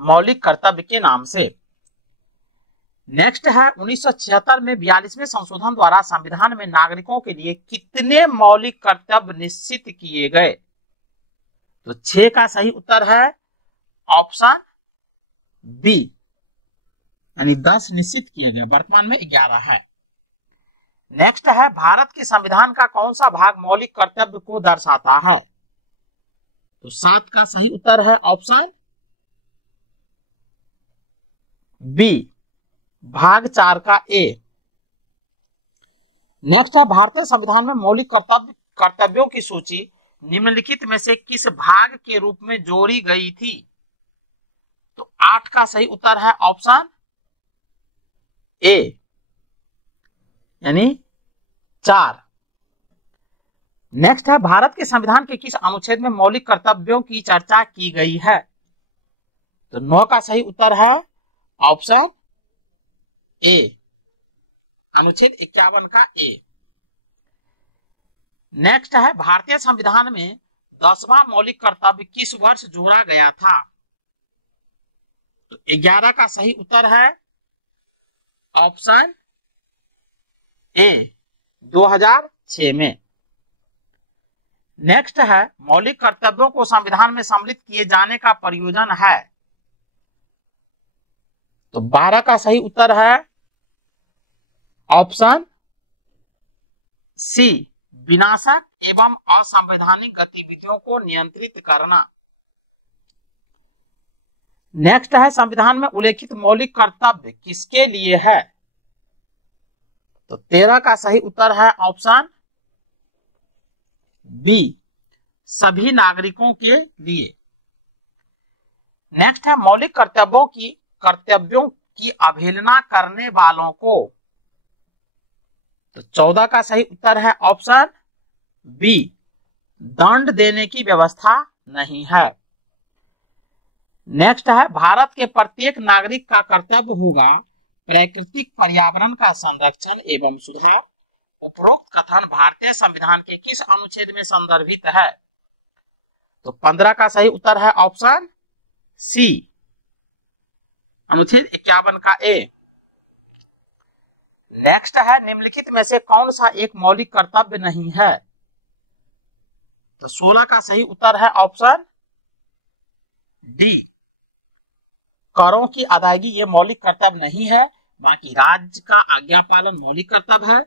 मौलिक कर्तव्य के नाम से। नेक्स्ट है 1976 में 42वें संशोधन द्वारा संविधान में नागरिकों के लिए कितने मौलिक कर्तव्य निश्चित किए गए। तो 6 का सही उत्तर है ऑप्शन बी, यानी 10 निश्चित किया गया, वर्तमान में 11 है। नेक्स्ट है भारत के संविधान का कौन सा भाग मौलिक कर्तव्य को दर्शाता है। तो 7 का सही उत्तर है ऑप्शन बी, भाग 4 का ए। नेक्स्ट है भारतीय संविधान में मौलिक कर्तव्यों की सूची निम्नलिखित में से किस भाग के रूप में जोड़ी गई थी। तो 8 का सही उत्तर है ऑप्शन ए, यानी 4। नेक्स्ट है भारत के संविधान के किस अनुच्छेद में मौलिक कर्तव्यों की चर्चा की गई है। तो 9 का सही उत्तर है ऑप्शन ए, अनुच्छेद 51 का ए। नेक्स्ट है भारतीय संविधान में 10वां मौलिक कर्तव्य किस वर्ष जोड़ा गया था? तो 11 का सही उत्तर है ऑप्शन ए, 2006 में। नेक्स्ट है मौलिक कर्तव्यों को संविधान में सम्मिलित किए जाने का प्रयोजन है। तो 12 का सही उत्तर है ऑप्शन सी, विनाशक एवं असंवैधानिक गतिविधियों को नियंत्रित करना। नेक्स्ट है संविधान में उल्लेखित मौलिक कर्तव्य किसके लिए है? तो 13 का सही उत्तर है ऑप्शन बी, सभी नागरिकों के लिए। नेक्स्ट है मौलिक कर्तव्यों की अवहेलना करने वालों को। तो 14 का सही उत्तर है ऑप्शन बी, दंड देने की व्यवस्था नहीं है। नेक्स्ट है भारत के प्रत्येक नागरिक का कर्तव्य होगा प्राकृतिक पर्यावरण का संरक्षण एवं सुधार। उपरोक्त कथन भारतीय संविधान के किस अनुच्छेद में संदर्भित है? तो 15 का सही उत्तर है ऑप्शन सी, अनुच्छेद 51 का ए। नेक्स्ट है निम्नलिखित में से कौन सा एक मौलिक कर्तव्य नहीं है? तो 16 का सही उत्तर है ऑप्शन डी, करों की अदायगी ये मौलिक कर्तव्य नहीं है। बाकी राज्य का आज्ञा पालन मौलिक कर्तव्य है,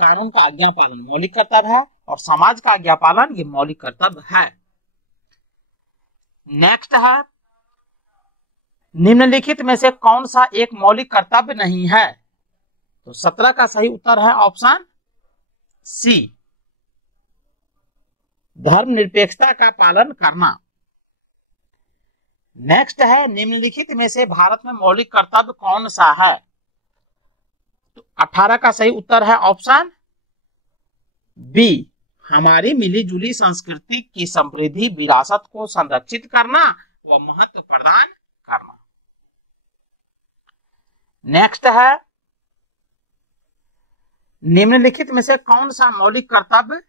कानून का आज्ञा पालन मौलिक कर्तव्य है और समाज का आज्ञा पालन ये मौलिक कर्तव्य है। नेक्स्ट है निम्नलिखित में से कौन सा एक मौलिक कर्तव्य नहीं है? तो 17 का सही उत्तर है ऑप्शन सी, धर्मनिरपेक्षता का पालन करना। नेक्स्ट है निम्नलिखित में से भारत में मौलिक कर्तव्य कौन सा है? तो 18 का सही उत्तर है ऑप्शन बी, हमारी मिलीजुली संस्कृति की समृद्धि विरासत को संरक्षित करना व महत्व प्रदान करना। नेक्स्ट है निम्नलिखित में से कौन सा मौलिक कर्तव्य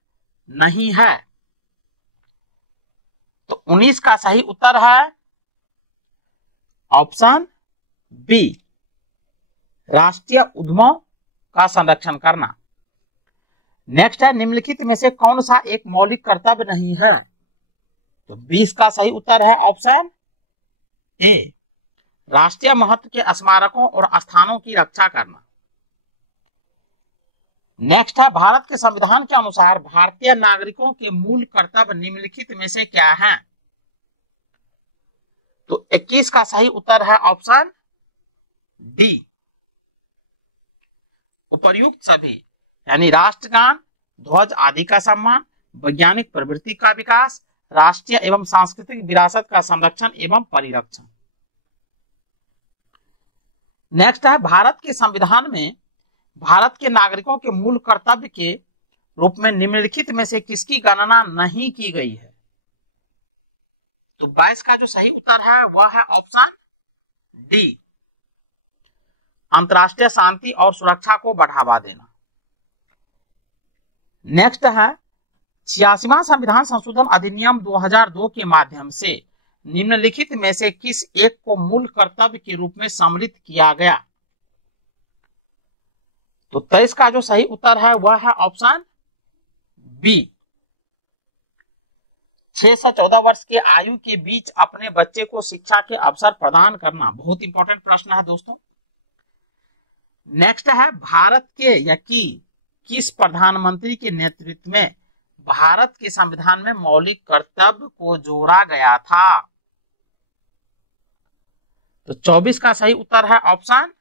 नहीं है? तो 19 का सही उत्तर है ऑप्शन बी, राष्ट्रीय उद्यमों का संरक्षण करना। नेक्स्ट है निम्नलिखित में से कौन सा एक मौलिक कर्तव्य नहीं है? तो 20 का सही उत्तर है ऑप्शन ए, राष्ट्रीय महत्व के स्मारकों और स्थानों की रक्षा करना। नेक्स्ट है भारत के संविधान के अनुसार भारतीय नागरिकों के मूल कर्तव्य निम्नलिखित में से क्या हैं? तो 21 का सही उत्तर है ऑप्शन डी, उपर्युक्त सभी, यानी राष्ट्रगान, ध्वज आदि का सम्मान, वैज्ञानिक प्रवृत्ति का विकास, राष्ट्रीय एवं सांस्कृतिक विरासत का संरक्षण एवं परिरक्षण। नेक्स्ट है भारत के संविधान में भारत के नागरिकों के मूल कर्तव्य के रूप में निम्नलिखित में से किसकी गणना नहीं की गई है? तो 22 का जो सही उत्तर है वह है ऑप्शन डी, अंतर्राष्ट्रीय शांति और सुरक्षा को बढ़ावा देना। नेक्स्ट है 86वां संविधान संशोधन अधिनियम 2002 के माध्यम से निम्नलिखित में से किस एक को मूल कर्तव्य के रूप में सम्मिलित किया गया? तो 23 का जो सही उत्तर है वह है ऑप्शन बी, 6 से 14 वर्ष के आयु के बीच अपने बच्चे को शिक्षा के अवसर प्रदान करना। बहुत इंपॉर्टेंट प्रश्न है दोस्तों। नेक्स्ट है भारत के या किस प्रधानमंत्री के नेतृत्व में भारत के संविधान में मौलिक कर्तव्य को जोड़ा गया था? तो 24 का सही उत्तर है ऑप्शन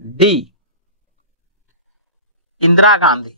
डी, इंदिरा गांधी।